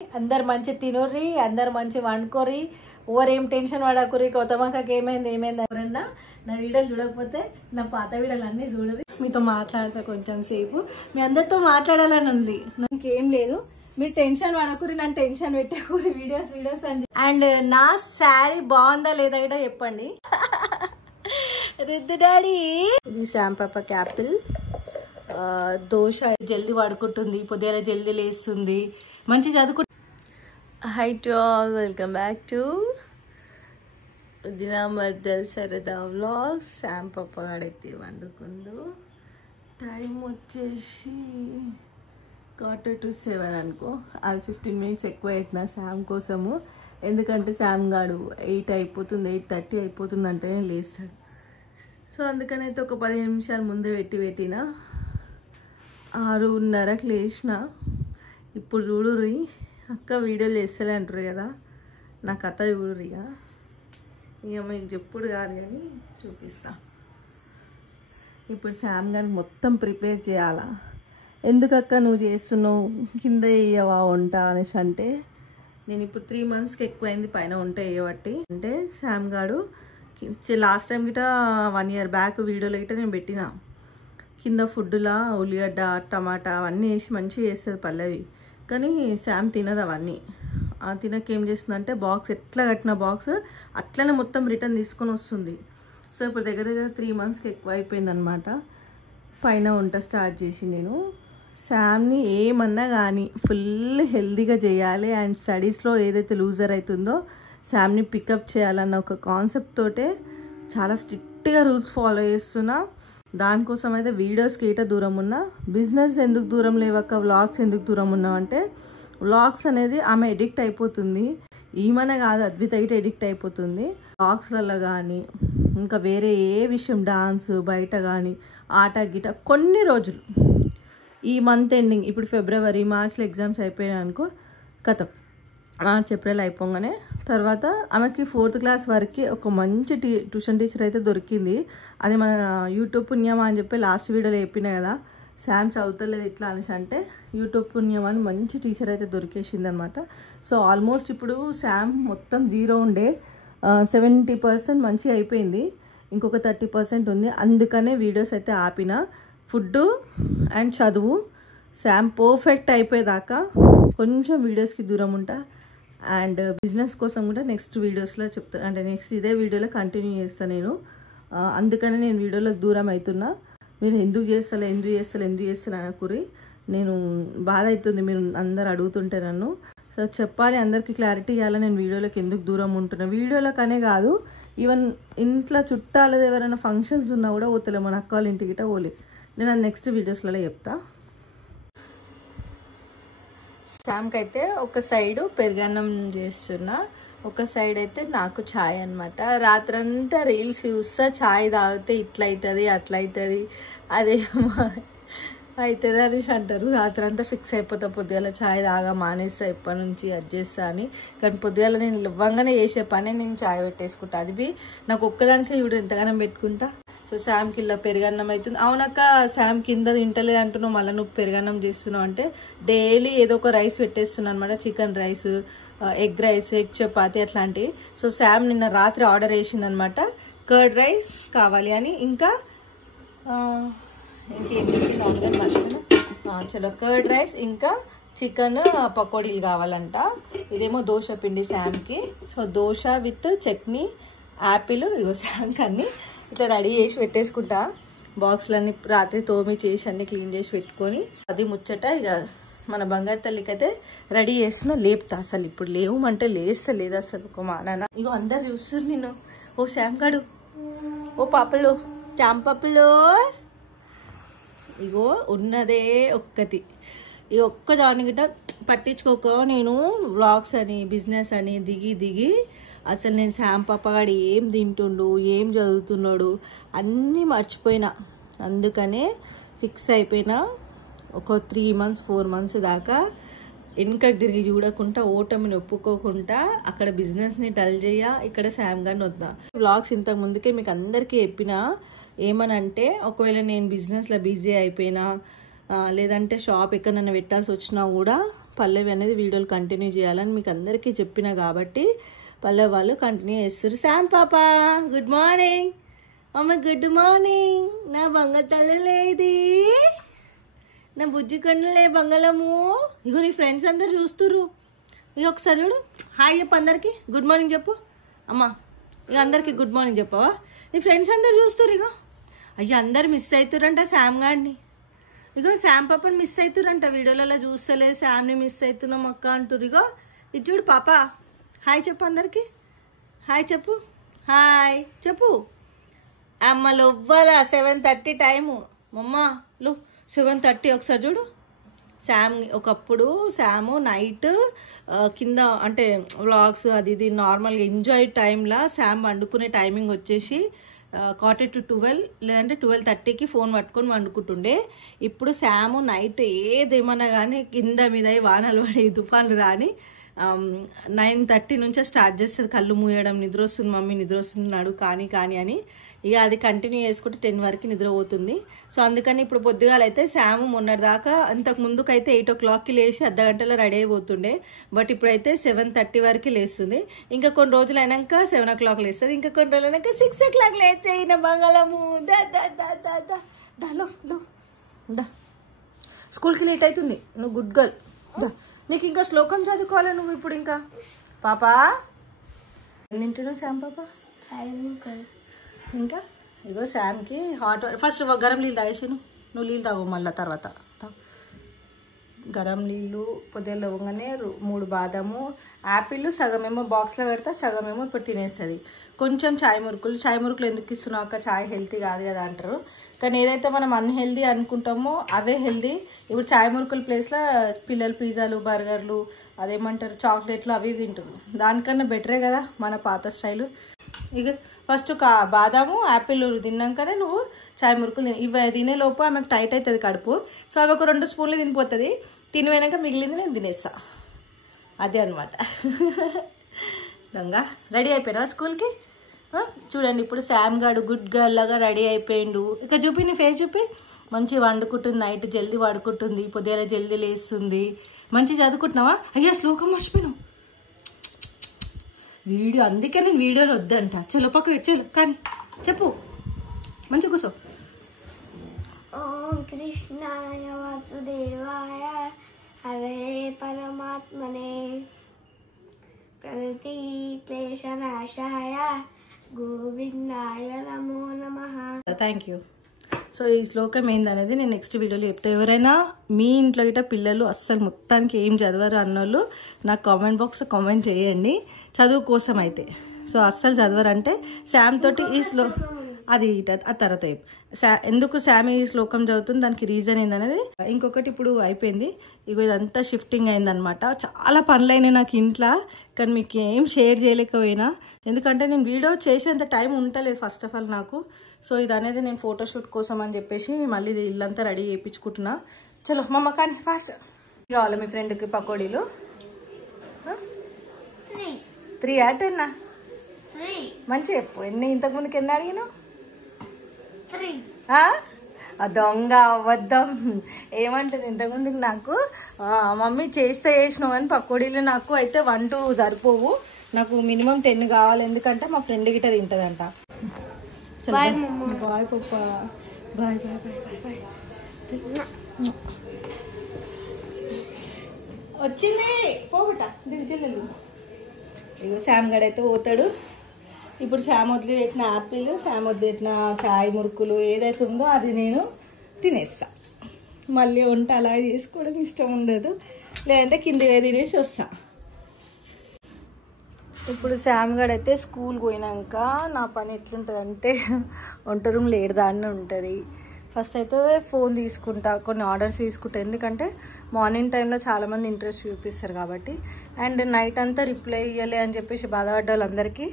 అందరు మంచి తినుర్రి, అందరు మంచి వండుకోరి, ఓవరేం టెన్షన్ పడకురి. కొత్తమ్మకి ఏమైంది ఎవరన్నా నా వీడియోలు చూడకపోతే నా పాత వీడియోలు అన్నీ చూడరు. మీతో మాట్లాడతా కొంచెం సేపు, మీ అందరితో మాట్లాడాలని ఉంది. నాకేం లేదు, మీరు టెన్షన్ పడకురి, నన్ను టెన్షన్ పెట్టకూరి. వీడియోస్ అండ్ నా శారీ బాగుందా లేదా కూడా చెప్పండి. రిద్దు డాడీ, ఇది శామ్ పాప క్యాపిల్. దోశ జల్దీ పడుకుంటుంది, పొద్దున జల్దీ లేస్తుంది, మంచి చదువుకు. Hi to all, welcome back to దినా మర్దల్ సరదా వ్లాగ్స్. శామ్ పాప గాడైతే వండుకుండు. టైం వచ్చేసి 6:45 అనుకో. అది 15 minutes ఎక్కువ పెట్టిన శామ్ కోసము, ఎందుకంటే శామ్ గాడు 8 అయిపోతుంది, 8:30 అయిపోతుంది అంటేనే లేస్తాడు. సో అందుకనైతే ఒక 15 నిమిషాలు ముందే పెట్టిన 6:30కి లేచిన. ఇప్పుడు చూడుర్రి, అక్క వీడియోలు చేస్తలే అంటారు కదా, నా కథ చూడుర్రి. ఇక మీకు చెప్పుడు కాదు కానీ చూపిస్తా. ఇప్పుడు శామ్ గారికి మొత్తం ప్రిపేర్ చేయాలా. ఎందుకక్క నువ్వు చేస్తున్నావు, కింద వేయవా వంట అనేసి అంటే, నేను ఇప్పుడు 3 monthsకి ఎక్కువైంది పైన వంట వేయబట్టి. అంటే శామ్ గాడు లాస్ట్ టైం గిట 1 year బ్యాక్ వీడియోలో గిట నేను పెట్టిన, కింద ఫుడ్లా ఉల్లిగడ్డ టమాటా అవన్నీ వేసి మంచిగా చేస్తుంది పల్లవి. కానీ శామ్ తినదు అవన్నీ. తినక ఏం చేస్తుందంటే బాక్స్ ఎట్లా కట్టిన బాక్స్ అట్లనే మొత్తం రిటర్న్ తీసుకొని వస్తుంది. సో ఇప్పుడు దగ్గర 3 monthsకి ఎక్కువ అయిపోయింది అనమాట. పైన వంట స్టార్ట్ చేసి నేను శామ్ని ఏమన్నా కానీ ఫుల్ హెల్తీగా చేయాలి, అండ్ స్టడీస్లో ఏదైతే లూజర్ అవుతుందో శామ్ని పికప్ చేయాలన్న ఒక కాన్సెప్ట్ తోటే చాలా స్ట్రిక్ట్గా రూల్స్ ఫాలో చేస్తున్నా. దానికోసం అయితే వీడియోస్కి ఏటా దూరం ఉన్నా, బిజినెస్ ఎందుకు దూరం లేవక్క, వ్లాగ్స్ ఎందుకు దూరం ఉన్నావు అంటే, వ్లాగ్స్ అనేది ఆమె ఎడిక్ట్ అయిపోతుంది. ఈమెనే కాదు, అద్విత అయితే ఎడిక్ట్ అయిపోతుంది వ్లాగ్స్లలో కానీ, ఇంకా వేరే ఏ విషయం డాన్స్ బయట కానీ ఆట గిట. కొన్ని రోజులు ఈ మంత్ ఎండింగ్, ఇప్పుడు February Marchలో ఎగ్జామ్స్ అయిపోయినాయి అనుకో, కథం. March April అయిపోగానే తర్వాత ఆమెకి 4th class వరకు ఒక మంచి ట్యూషన్ టీచర్ అయితే దొరికింది. అది మన యూట్యూబ్ పుణ్యమా అని చెప్పి లాస్ట్ వీడియోలో చెప్పినా కదా, శామ్ చదువుతలేదు ఇట్లా అనేసి అంటే యూట్యూబ్ పుణ్యం అని మంచి టీచర్ అయితే దొరికేసింది అనమాట. సో ఆల్మోస్ట్ ఇప్పుడు శామ్ మొత్తం 0 ఉండే 70% మంచిగా అయిపోయింది, ఇంకొక 30% ఉంది. అందుకనే వీడియోస్ అయితే ఆపిన. ఫుడ్ అండ్ చదువు శామ్ పర్ఫెక్ట్ అయిపోయేదాకా కొంచెం వీడియోస్కి దూరం ఉంటా. అండ్ బిజినెస్ కోసం కూడా నెక్స్ట్ వీడియోస్లో చెప్తాను, అంటే నెక్స్ట్ ఇదే వీడియోలో కంటిన్యూ చేస్తాను నేను. అందుకనే నేను వీడియోలకు దూరం అవుతున్నా. మీరు ఎందుకు చేస్తలే అనకురి, నేను బాధ అవుతుంది మీరు అందరు అడుగుతుంటే నన్ను. సో చెప్పాలి, అందరికీ క్లారిటీ ఇవ్వాలి నేను వీడియోలకు ఎందుకు దూరం ఉంటున్నా. వీడియోలకనే కాదు, ఈవెన్ ఇంట్లో చుట్టాలది ఎవరైనా ఫంక్షన్స్ ఉన్నా కూడా పోతలే, మన అక్క వాళ్ళ ఇంటికి గిట్ట పోలే. నేను అది నెక్స్ట్ వీడియోస్లలో చెప్తా. శామ్కి అయితే ఒక సైడు పెరుగన్నం చేస్తున్నా, ఒక సైడ్ అయితే నాకు ఛాయ్ అనమాట. రాత్రంతా రీల్స్ చూస్తా, ఛాయ్ తాగితే ఇట్లా అవుతుంది అట్లా అవుతుంది అదేమో అవుతుంది అనేసి అంటారు. రాత్రంతా ఫిక్స్ అయిపోతా, పొద్దుగాల ఛాయ్ తాగా మానేస్తా ఎప్పటి నుంచి అది చేస్తా అని. కానీ పొద్దుగాల నేను ఇవ్వంగానే చేసే పని నేను ఛాయ్ పెట్టేసుకుంటా. అది బి నాకు ఒక్కదానికే చూడు ఎంతగానో పెట్టుకుంటా. సో శామ్కి ఇలా పెరుగన్నం అవుతుంది. అవునక్క శామ్ కింద తింటలేదు అంటున్నావు, మళ్ళీ నువ్వు పెరుగన్నం చేస్తున్నావు అంటే, డైలీ ఏదో ఒక రైస్ పెట్టేస్తున్నాను అనమాట. Chicken rice, egg rice, egg chapati అట్లాంటివి. సో శామ్ నిన్న రాత్రి ఆర్డర్ వేసిందనమాట, కర్డ్ రైస్ కావాలి అని. ఇంకా ఇంకేమి చలో కర్డ్ రైస్, ఇంకా చికెన్ పకోడీలు కావాలంట. ఇదేమో దోశ పిండి శామ్కి. So dosa with chutney, apple, ఇగో శామ్కి అన్నీ ఇట్లా రెడీ చేసి పెట్టేసుకుంటా. బాక్స్లన్నీ రాత్రి తోమి చేసి అన్నీ క్లీన్ చేసి పెట్టుకొని, అది ముచ్చట. ఇక మన బంగారు తల్లికి అయితే రెడీ చేస్తున్నా, లేపుతా. అసలు ఇప్పుడు లేవుమంటే లేస్తలేదు అసలు ఒక మానాన. ఇగో అందరు చూస్తారు నేను. ఓ శామ్ గాడు, ఓ పాపలు, శామ్ పాపలు, ఇగో ఉన్నదే ఒక్కటి. ఈ ఒక్కదాని గిట్ట పట్టించుకోక నేను వ్లాగ్స్ అని బిజినెస్ అని దిగి అసలు నేను శామ్ పాపగాడు ఏం తింటుండు, ఏం చదువుతున్నాడు అన్నీ మర్చిపోయినా. అందుకనే ఫిక్స్ అయిపోయినా ఒక 3 months 4 months దాకా వెనుకకు తిరిగి చూడకుండా, ఓటమిని ఒప్పుకోకుండా అక్కడ బిజినెస్ని డల్ చేయ, ఇక్కడ శామ్ గారిని వద్దా. వ్లాగ్స్ ఇంతకు ముందుకే మీకు అందరికీ చెప్పిన, ఏమనంటే ఒకవేళ నేను బిజినెస్లో బిజీ అయిపోయినా, లేదంటే షాప్ ఎక్కడైనా పెట్టాల్సి వచ్చినా కూడా పల్లవి అనేది వీడియోలు కంటిన్యూ చేయాలని మీకు అందరికీ చెప్పిన కాబట్టి పల్లవి వాళ్ళు కంటిన్యూ చేస్తారు. శామ్ పాప గుడ్ మార్నింగ్. అమ్మ గుడ్ మార్నింగ్. నా బంగతలేది, నా బుజ్జి కన్నులే బంగళము. ఇగో నీ ఫ్రెండ్స్ అందరు చూస్తుర్రు. ఇక ఒకసారి చూడు, హాయ్ చెప్పు అందరికి, గుడ్ మార్నింగ్ చెప్పు. అమ్మ ఇక అందరికి గుడ్ మార్నింగ్ చెప్పవా? నీ ఫ్రెండ్స్ అందరు చూస్తుర్రు. ఇగో అయ్యో అందరు మిస్ అవుతుర్రంట శామ్ గాడిని. ఇగో శామ్ పాపని మిస్ అవుతుర్రంట, వీడియోలలో చూస్తలేదు శామ్ని మిస్ అవుతున్నాం అక్క అంటుర్రు. ఇగో ఇది చూడు పాప, హాయ్ చెప్పు అందరికి, హాయ్ చెప్పు, హాయ్ చెప్పు. అమ్మలు ఇవ్వాల 7:30 టైము. మమ్మలు 7:30 ఒకసారి చూడు. శామ్ ఒకప్పుడు శాము నైట్ కింద అంటే వ్లాగ్స్ అది ఇది నార్మల్గా ఎంజాయ్ టైంలో శామ్ వండుకునే టైమింగ్ వచ్చేసి 11:45 లేదంటే 12:30కి ఫోన్ పట్టుకొని వండుకుంటుండే. ఇప్పుడు శాము నైట్ ఏదేమన్నా కానీ కింద మీద వానలు పడి తుఫాన్లు రాని 9:30 నుంచే స్టార్ట్ చేస్తుంది కళ్ళు మూయడం. నిద్ర వస్తుంది మమ్మీ, నిద్ర వస్తున్నాడు కానీ అని. ఇక అది కంటిన్యూ చేసుకుంటే 10 వరకు నిద్రపోతుంది. సో అందుకని ఇప్పుడు పొద్దుగాలైతే శాము మొన్నటిదాకా అంతకు ముందుకైతే 8 o'clockకి లేచి అర్ధగంటలో రెడీ అయిపోతుండే. బట్ ఇప్పుడైతే 7:30 వరకు లేస్తుంది. ఇంకా కొన్ని రోజులు అయినాక 7 o'clock లేస్తుంది. ఇంకా కొన్ని రోజులు అయినాక 6 o'clock లేచేయిన బంగాళము. దా స్కూల్కి లేట్ అవుతుంది. నువ్వు గుడ్ గర్ల్. దా నీకు ఇంకా శ్లోకం చదువుకోవాలి నువ్వు ఇప్పుడు. ఇంకా పాపా తింటున్నావు శామ్ పాప? ఇంకా ఇగో శామ్కి హాట్ ఫస్ట్ గరం నీళ్ళు తాగేసి నువ్వు నీళ్ళు తాగు, మళ్ళీ తర్వాత గరం నీళ్ళు పొద్దున్న లేవగానే 3 బాదాము, యాపిల్ సగమేమో బాక్స్లో పెడతా, సగమేమో ఇప్పుడు తినేస్తుంది. కొంచెం చాయ్ మురుకులు ఎందుకు ఇస్తున్నావు అక్క, చాయ్ హెల్తీ కాదు కదా అంటారు. కానీ ఏదైతే మనం అన్హెల్దీ అనుకుంటామో అవే హెల్దీ. ఇప్పుడు చాయ్ మురుకుల ప్లేస్లో పిల్లలు పిజ్జాలు, బర్గర్లు, అదేమంటారు చాక్లెట్లు అవి తింటారు. దానికన్నా బెటరే కదా మన పాత స్టైలు. ఇక ఫస్ట్ ఒక బాదాము యాపిల్ తిన్నాకనే నువ్వు చాయ్ మురుకులు ఇవి తినేలోపు ఆమెకు టైట్ అవుతుంది కడుపు. సో అవి ఒక 2 స్పూన్లు తినిపోతుంది. తినిపోయినాక మిగిలింది నేను తినేస్తా. అదే అనమాట. దొంగ రెడీ అయిపోయినా స్కూల్కి? చూడండి ఇప్పుడు శామ్ గాడు గుడ్ గర్ల్ లాగా రెడీ అయిపోయిండు. ఇక చూపి నీ ఫేస్ చూపి. మంచిగా వండుకుంటుంది, నైట్ జల్దీ పడుకుంటుంది, పొద్దున జల్దీ లేస్తుంది. మంచిగా చదువుకుంటున్నావా? అయ్యా శ్లోకం మర్చిపోయినావు వీడియో, అందుకే నేను వీడియోలు వద్దంట. చలో పక్క చలో కానీ చెప్పు, మంచిగా కూర్చో. ఓం కృష్ణాయ వాసుదేవాయ హరే పరమాత్మనే ప్రతి క్లేశనాశాయ గోవిందాయ నమో నమః. Thank you. సో ఈ శ్లోకం ఏందనేది నేను నెక్స్ట్ వీడియోలో చెప్తా. ఎవరైనా మీ ఇంట్లో ఇట పిల్లలు అస్సలు మొత్తానికి ఏం చదవరు అన్నోళ్ళు నాకు కామెంట్ బాక్స్లో కామెంట్ చేయండి, చదువు కోసం అయితే. సో అస్సలు చదవరంటే శామ్ తోటి ఈ అది ఆ తర్వాత ఎందుకు శామ్ ఈ శ్లోకం చదువుతుంది, దానికి రీజన్ ఏందనేది. ఇంకొకటి ఇప్పుడు అయిపోయింది, ఇగో ఇదంతా షిఫ్టింగ్ అయిందనమాట. చాలా పనులు అయినాయి నాకు ఇంట్లో, కానీ మీకు ఏం షేర్ చేయలేకపోయినా, ఎందుకంటే నేను వీడియో చేసేంత టైం ఉండలేదు ఫస్ట్ ఆఫ్ ఆల్ నాకు. సో ఇది అనేది నేను ఫోటోషూట్ కోసం అని చెప్పేసి మళ్ళీ ఇల్లంతా రెడీ చేయించుకుంటున్నా. చలో మమ్మ కానీ ఫాస్ట్ కావాలి. మీ ఫ్రెండ్కి పకోడీలు 3 10 మంచి చెప్పు. ఇంతకుముందుకి ఎన్ని అడిగినావు? దొంగ అబద్ధం. ఏమంటుంది ఇంతకుముందుకు నాకు మమ్మీ చేసినావు అని పకోడీలు నాకు అయితే 1 2 సరిపోవు, నాకు మినిమం 10 కావాలి, ఎందుకంటే మా ఫ్రెండ్ గిట్ట తింటదంట. బాయ్ బాయ్ పప్పా, బాయ్ బాయ్ బాయ్ బాయ్. వచ్చింది పోబట దిగుచెల్లెలు. ఇగో శామ్ గడ్ అయితే పోతాడు. ఇప్పుడు శామ్ వదిలి పెట్టిన యాపిల్, శామ్ వదిలి పెట్టిన చాయ్ మురుకులు ఏదైతే ఉందో అది నేను తినేస్తా. మళ్ళీ వంట అలా చేసుకోవడం ఇష్టం ఉండదు, లేదంటే కిందిగా తినేసి వస్తా. ఇప్పుడు శామ్ గడ్ అయితే స్కూల్ పోయినాక నా పని ఎట్లుంటుంది అంటే వంట రూమ్లో ఏడదాన్ని ఉంటుంది. ఫస్ట్ అయితే ఫోన్ తీసుకుంటా, కొన్ని ఆర్డర్స్ తీసుకుంటా, ఎందుకంటే మార్నింగ్ టైంలో చాలామంది ఇంట్రెస్ట్ చూపిస్తారు కాబట్టి. అండ్ నైట్ అంతా రిప్లై ఇవ్వలే అని చెప్పేసి బాధపడ్డ వాళ్ళందరికీ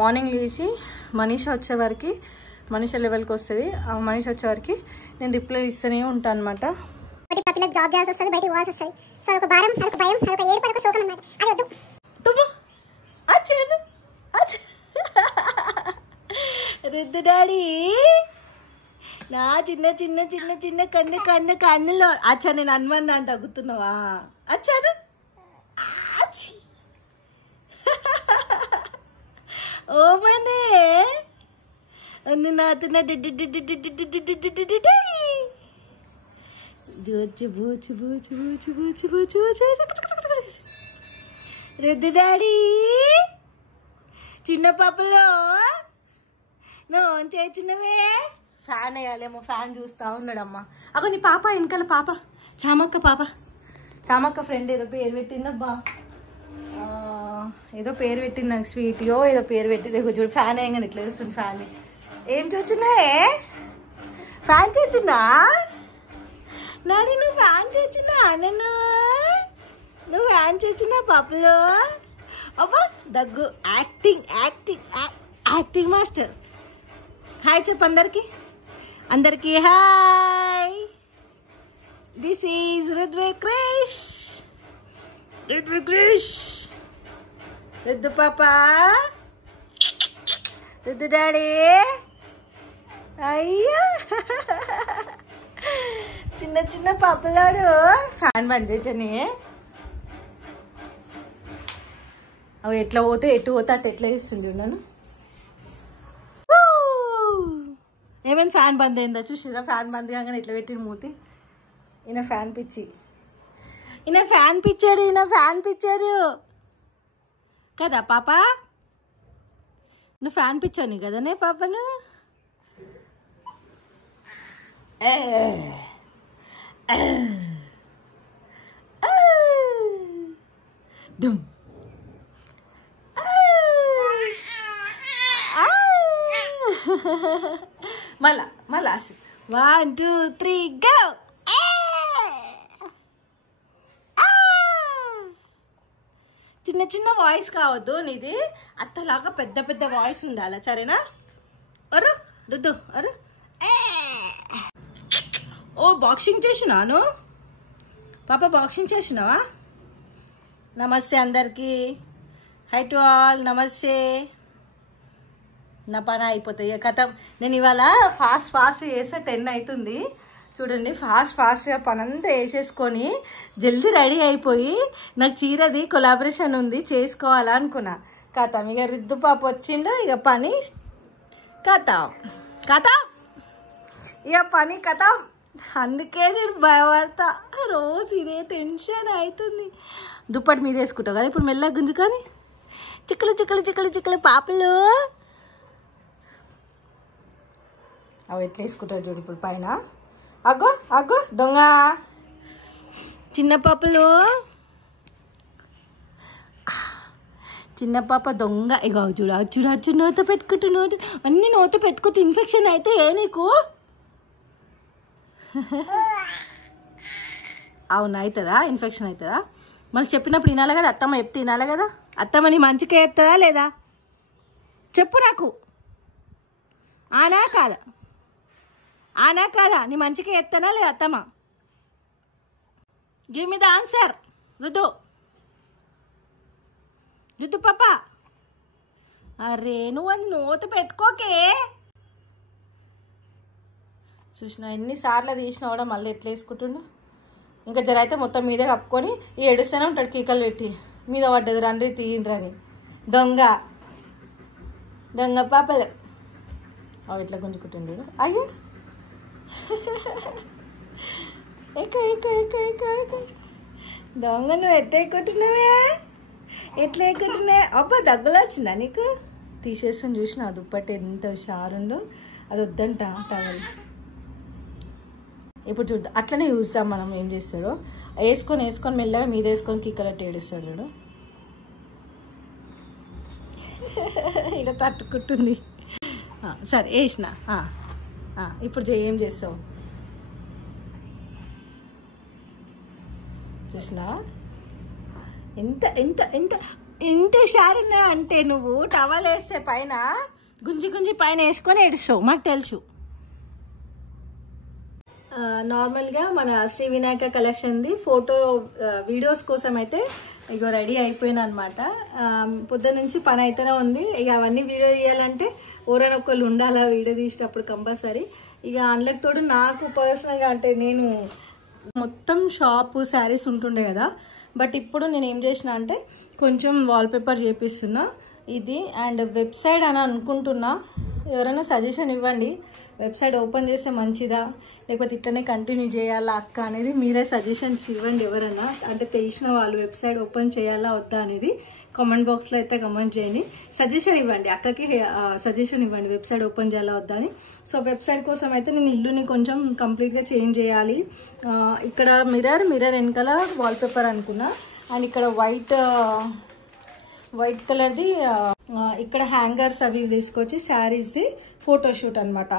మార్నింగ్ లేచి మనీషా వచ్చేవరకు, మనీషా లెవెల్కి వస్తుంది, ఆ మనీషా వచ్చేవరకు నేను రిప్లై ఇస్తూనే ఉంటాను అనమాట. జాబ్ చేయాల్సి వస్తుంది, బయటకు పోవాల్సి వస్తుంది. సో ఒక భారం, అదొక భయం, అదొక ఏడుపు, అదొక శోకం అన్నమాట. అది వద్దు. రుద్దు డాడీ నా చిన్న చిన్న చిన్న చిన్న కన్నులో అచ్చా నేను అనుమానం అని తగ్గుతున్నావా అచ్చాను ఓ మనే ఉంది నాతున్నా రుద్దు డాడీ చిన్న పాపలో నువ్వు చేసినవే ఫ్యాన్ వేయాలేమో ఫ్యాన్ చూస్తా ఉన్నాడమ్మా అగో నీ పాప వెనకాల పాప చామక్క ఫ్రెండ్ ఏదో పేరు పెట్టిందబ్బా ఏదో పేరు పెట్టింది నాకు స్వీట్యో ఏదో పేరు పెట్టింది చూడు ఫ్యాన్ వేయగానే ఇట్లా చూస్తుంది ఫ్యాన్ ఏం చూస్తున్నాయే ఫ్యాన్ చేస్తున్నా నాని నువ్వు ఫ్యాన్ చేస్తున్నా నన్ను నువ్వు ఫ్యాన్ చేస్తున్నా పాపలో అబ్బా దగ్గు యాక్టింగ్ మాస్టర్ హాయ్ చెప్పు అందరికి hi this is Rudvik Krish Ruddu పాప రుద్దు డాడీ అయ్యా చిన్న చిన్న పాపలాడు ఫ్యాన్ బంద్ చేసని అవి ఎట్లా పోతే ఎటు పోతే అట్లా ఎట్లా ఇస్తుంది నన్ను ఏమైనా ఫ్యాన్ బంద్ అయిందా చూసిరా ఫ్యాన్ బంద్ కాగానే ఎట్లా పెట్టిన మూతి ఈయన ఫ్యాన్ పిచ్చాడు కదా పాప నువ్వు ఫ్యాన్ పిచ్చాను కదనే పాపను డుమ్ మళ్ళా 1 2 3 గో చిన్న చిన్న వాయిస్ కావద్దు నీది అత్తలాగా పెద్ద వాయిస్ ఉండాలి సరేనా అరు రుద్దు అరు ఓ బాక్సింగ్ చేసినాను పాప బాక్సింగ్ చేసినావా నమస్తే అందరికీ హై టు ఆల్ నమస్తే నా పని అయిపోతాయి కథ నేను ఇవాళ ఫాస్ట్ చేస్తే 10 అవుతుంది చూడండి ఫాస్ట్గా పని అంతా వేసేసుకొని జల్దీ రెడీ అయిపోయి నాకు చీరది కొలాబరేషన్ ఉంది చేసుకోవాలా అనుకున్నా కథ ఇక రుద్దు పాప వచ్చిండు ఇక పని కథ ఇక పని కథ అందుకే నేను భయపడతా రోజు ఇదే టెన్షన్ అవుతుంది దుప్పటి మీద వేసుకుంటావు కదా ఇప్పుడు మెల్లగా గుంజుకొని చిక్కలు పాపలు అవి ఎట్లా వేసుకుంటారు చూడు ఇప్పుడు పైన అగ్గో దొంగ చిన్న పాప దొంగ ఇగో చూడు నోత పెట్టుకుంటూ అన్నీ నోత పెట్టుకుంటూ ఇన్ఫెక్షన్ అయితే ఏ నీకు అవునా అవుతుందా ఇన్ఫెక్షన్ అవుతుందా మళ్ళీ చెప్పినప్పుడు వినాలి కదా అత్తమ్మ చెప్తే వినాలి కదా అత్తమ్మ నీ మంచిగా చెప్తుందా లేదా చెప్పు నాకు ఆనా కాదా నీ మంచిగా చెప్తానా లేదా అత్తమ్మ గివ్ మీ ద ఆన్సర్ రుద్దు పాప అరే నువ్వు అది నోత పెట్టుకోకే చూసిన ఎన్నిసార్లు తీసినా కూడా మళ్ళీ ఎట్లా వేసుకుంటుండు ఇంకా జర అయితే మొత్తం మీదే కప్పుకొని ఏడుస్తూనే ఉంటాడు కీకలు పెట్టి మీద పడ్డది రండి తీయండి దొంగ పాపలు అవి ఎట్లా గుంజుకుంటుండు అయ్యో దొంగ నువ్వు ఎట్లా ఎక్కుతున్నావే అబ్బా దగ్గులో వచ్చిందా నీకు తీసేసుకుని చూసిన దుప్పటి ఎంత షారుందో అది వద్దంట టవల్ ఇప్పుడు చూద్దాం అట్లనే చూస్తాం మనం ఏం చేస్తాడో వేసుకొని మెల్లగా మీద వేసుకొని కిక్కలట్టు ఏడుస్తాడు చూడు ఇలా తట్టుకుంటుంది సరే వేసిన ఇప్పుడు ఏం చేస్తావు చూసినా ఎంత షారున్నా అంటే నువ్వు టవల్ వేస్తే పైన గుంజి పైన వేసుకొని ఏడుస్తావు మాకు తెలుసు నార్మల్గా మన శ్రీ వినాయక కలెక్షన్ది ఫోటో వీడియోస్ కోసం అయితే ఇగో రెడీ అయిపోయినా అనమాట పొద్దున్న నుంచి పని అయితేనే ఉంది ఇక అవన్నీ వీడియో తీయాలంటే ఎవరైనా ఒకళ్ళు ఉండాలా వీడియో తీసేటప్పుడు కంపల్సరీ ఇక అందులోకి తోడు నాకు పర్సనల్గా అంటే నేను మొత్తం షాపు శారీస్ ఉంటుండే కదా, బట్ ఇప్పుడు నేను ఏం చేసిన అంటే కొంచెం వాల్పేపర్ చేపిస్తున్నా ఇది. అండ్ వెబ్సైట్ అని అనుకుంటున్నా, ఎవరైనా సజెషన్ ఇవ్వండి. వెబ్సైట్ ఓపెన్ చేస్తే మంచిదా లేకపోతే ఇట్లనే కంటిన్యూ చేయాలా అక్క అనేది మీరే సజెషన్స్ ఇవ్వండి. ఎవరైనా అంటే తెలిసిన వాళ్ళు వెబ్సైట్ ఓపెన్ చేయాలా వద్దా అనేది కామెంట్ బాక్స్లో అయితే కమెంట్ చేయండి. సజెషన్ ఇవ్వండి, అక్కకి సజెషన్ ఇవ్వండి వెబ్సైట్ ఓపెన్ చేయాలా వద్దా అని. సో వెబ్సైట్ కోసం అయితే నేను ఇల్లుని కొంచెం కంప్లీట్గా చేంజ్ చేయాలి. ఇక్కడ మిర్రర్ వెనకాల వాల్పేపర్ అనుకున్నా. అండ్ ఇక్కడ వైట్ కలర్ది ఇక్కడ హ్యాంగర్స్ అవి తీసుకొచ్చి శారీస్ది ఫోటోషూట్ అనమాట.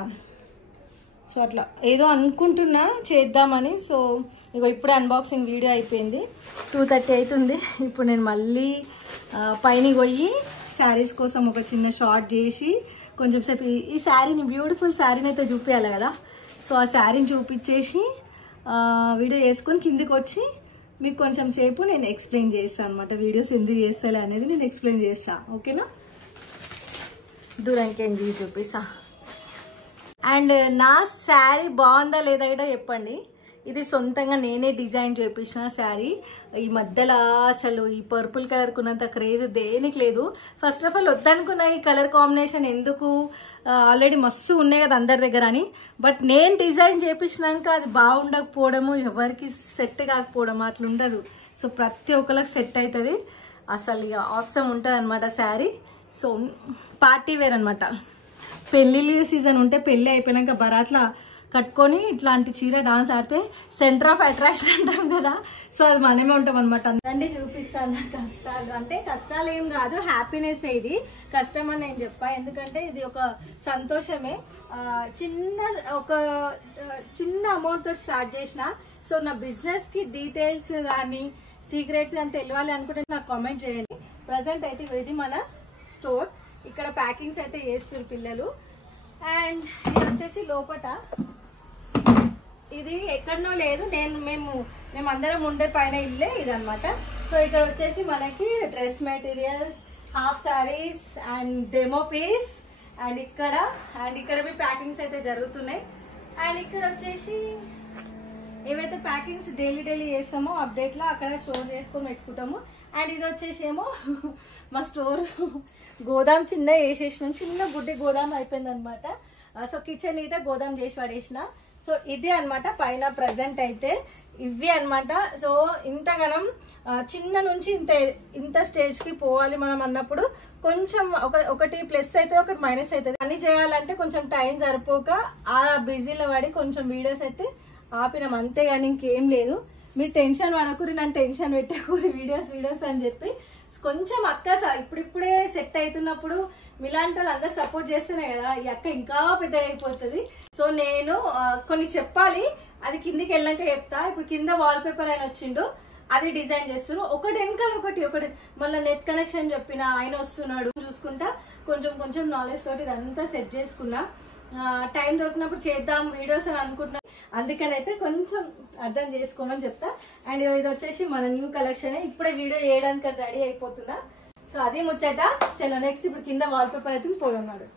సో అట్లా ఏదో అనుకుంటున్నా చేద్దామని. సో ఇగో ఇప్పుడే అన్బాక్సింగ్ వీడియో అయిపోయింది, 2:30 అవుతుంది. ఇప్పుడు నేను మళ్ళీ పైన పోయి శారీస్ కోసం ఒక చిన్న షార్ట్ చేసి కొంచెం సేపు ఈ శారీని, బ్యూటిఫుల్ శారీని అయితే చూపించాలి కదా. సో ఆ శారీని చూపించేసి వీడియో వేసుకొని కిందికి వచ్చి మీకు కొంచెం సేపు నేను ఎక్స్ప్లెయిన్ చేస్తాను అనమాట. వీడియోస్ ఎందుకు చేస్తాలే అనేది నేను ఎక్స్ప్లెయిన్ చేస్తాను, ఓకేనా. దూరానికి ఏం తీసి చూపిస్తా. అండ్ నా శారీ బాగుందా లేదా కూడా చెప్పండి. ఇది సొంతంగా నేనే డిజైన్ చేయించిన శారీ. ఈ మధ్యలో అసలు ఈ పర్పుల్ కలర్ కున్నంత క్రేజ్ దేనికి లేదు. ఫస్ట్ ఆఫ్ ఆల్ వద్దనుకున్న ఈ కలర్ కాంబినేషన్ ఎందుకు, ఆల్రెడీ మస్తు ఉన్నాయి కదా అందరి దగ్గర అని. బట్ నేను డిజైన్ చేయించినాక అది బాగుండకపోవడము, ఎవరికి సెట్ కాకపోవడం అట్లా ఉండదు. సో ప్రతి ఒక్కరికి సెట్ అవుతుంది. అసలు ఇక అవసరం ఉంటుంది అనమాట శారీ. సో పార్టీ వేర్ అనమాట. పెళ్ళిళ్ళ సీజన్ ఉంటే పెళ్ళి అయిపోయినాక బరాట్లా కట్టుకొని ఇట్లాంటి చీర డాన్స్ ఆడితే సెంటర్ ఆఫ్ అట్రాక్షన్ అంటాం కదా. సో అది మనమే ఉంటాం అనమాట. అండి చూపిస్తాను నా కష్టాలు. అంటే కష్టాలు ఏం కాదు, హ్యాపీనెస్. ఇది కష్టం అని నేను చెప్పా, ఎందుకంటే ఇది ఒక సంతోషమే. చిన్న అమౌంట్ తోటి స్టార్ట్ చేసిన. సో నా బిజినెస్ కి డీటెయిల్స్ కానీ సీక్రెట్స్ కానీ తెలియాలి అనుకుంటే నాకు కామెంట్ చేయండి. ప్రజెంట్ అయితే ఇది మన స్టోర్. ఇక్కడ ప్యాకింగ్స్ అయితే చేస్తారు పిల్లలు. అండ్ ఇది వచ్చేసి లోపట, ఇది ఎక్కడనో లేదు, మేమందరం ఉండే పైన ఇల్లే ఇదనమాట. సో ఇక్కడ వచ్చేసి మనకి dress materials, half sarees and demo piece. And ఇక్కడ మీ ప్యాకింగ్స్ అయితే జరుగుతున్నాయి. అండ్ ఇక్కడ వచ్చేసి ఏవైతే ప్యాకింగ్స్ డైలీ చేస్తామో అప్డేట్లో అక్కడ స్టోర్ చేసుకొని పెట్టుకుంటాము. అండ్ ఇది వచ్చేసి ఏమో మా స్టోర్ గోదాం చిన్న వేసేసినాం, చిన్న గుడ్డి గోదాం అయిపోయింది అనమాట. సో కిచెన్ నీట గోదాం చేసి పడేసిన. సో ఇది అనమాట పైన ప్రజెంట్ అయితే ఇవి అనమాట. సో ఇంతగానం చిన్న నుంచి ఇంత స్టేజ్ కి పోవాలి మనం అన్నప్పుడు కొంచెం ఒకటి ప్లస్ అయితే ఒకటి మైనస్ అవుతుంది. అన్ని చేయాలంటే కొంచెం టైం సరిపోక ఆ బిజీలో పడి కొంచెం వీడియోస్ అయితే ఆపినాం, అంతేగాని ఇంకేం లేదు. మీరు టెన్షన్ పడకూరి, నన్ను టెన్షన్ పెట్టకూరి వీడియోస్ అని చెప్పి కొంచెం అక్క ఇప్పుడిప్పుడే సెట్ అవుతున్నప్పుడు మీలాంటి వాళ్ళు అందరు సపోర్ట్ చేస్తేనే కదా ఈ అక్క ఇంకా పెద్దగా అయిపోతుంది. సో నేను కొన్ని చెప్పాలి, అది కిందికి వెళ్ళాక చెప్తా. ఇప్పుడు కింద వాల్ పేపర్ ఆయన వచ్చిండు, అది డిజైన్ చేస్తున్నాను. ఒకటి వెనకాల ఒకటి మళ్ళీ నెట్ కనెక్షన్ చెప్పిన ఆయన వస్తున్నాడు చూసుకుంటా. కొంచెం నాలెడ్జ్ తోటి ఇదంతా సెట్ చేసుకున్నా. టైం దొరికినప్పుడు చేద్దాం వీడియోస్ అని అనుకుంటున్నా, అందుకనైతే కొంచెం అర్థం చేసుకోమని చెప్తా. అండ్ ఇది వచ్చేసి మన న్యూ కలెక్షన్, ఇప్పుడే వీడియో చేయడానికి రెడీ అయిపోతున్నా. సో అది ముచ్చట. చలో నెక్స్ట్ ఇప్పుడు కింద వాల్ పేపర్ అయితే పోతున్నాడు.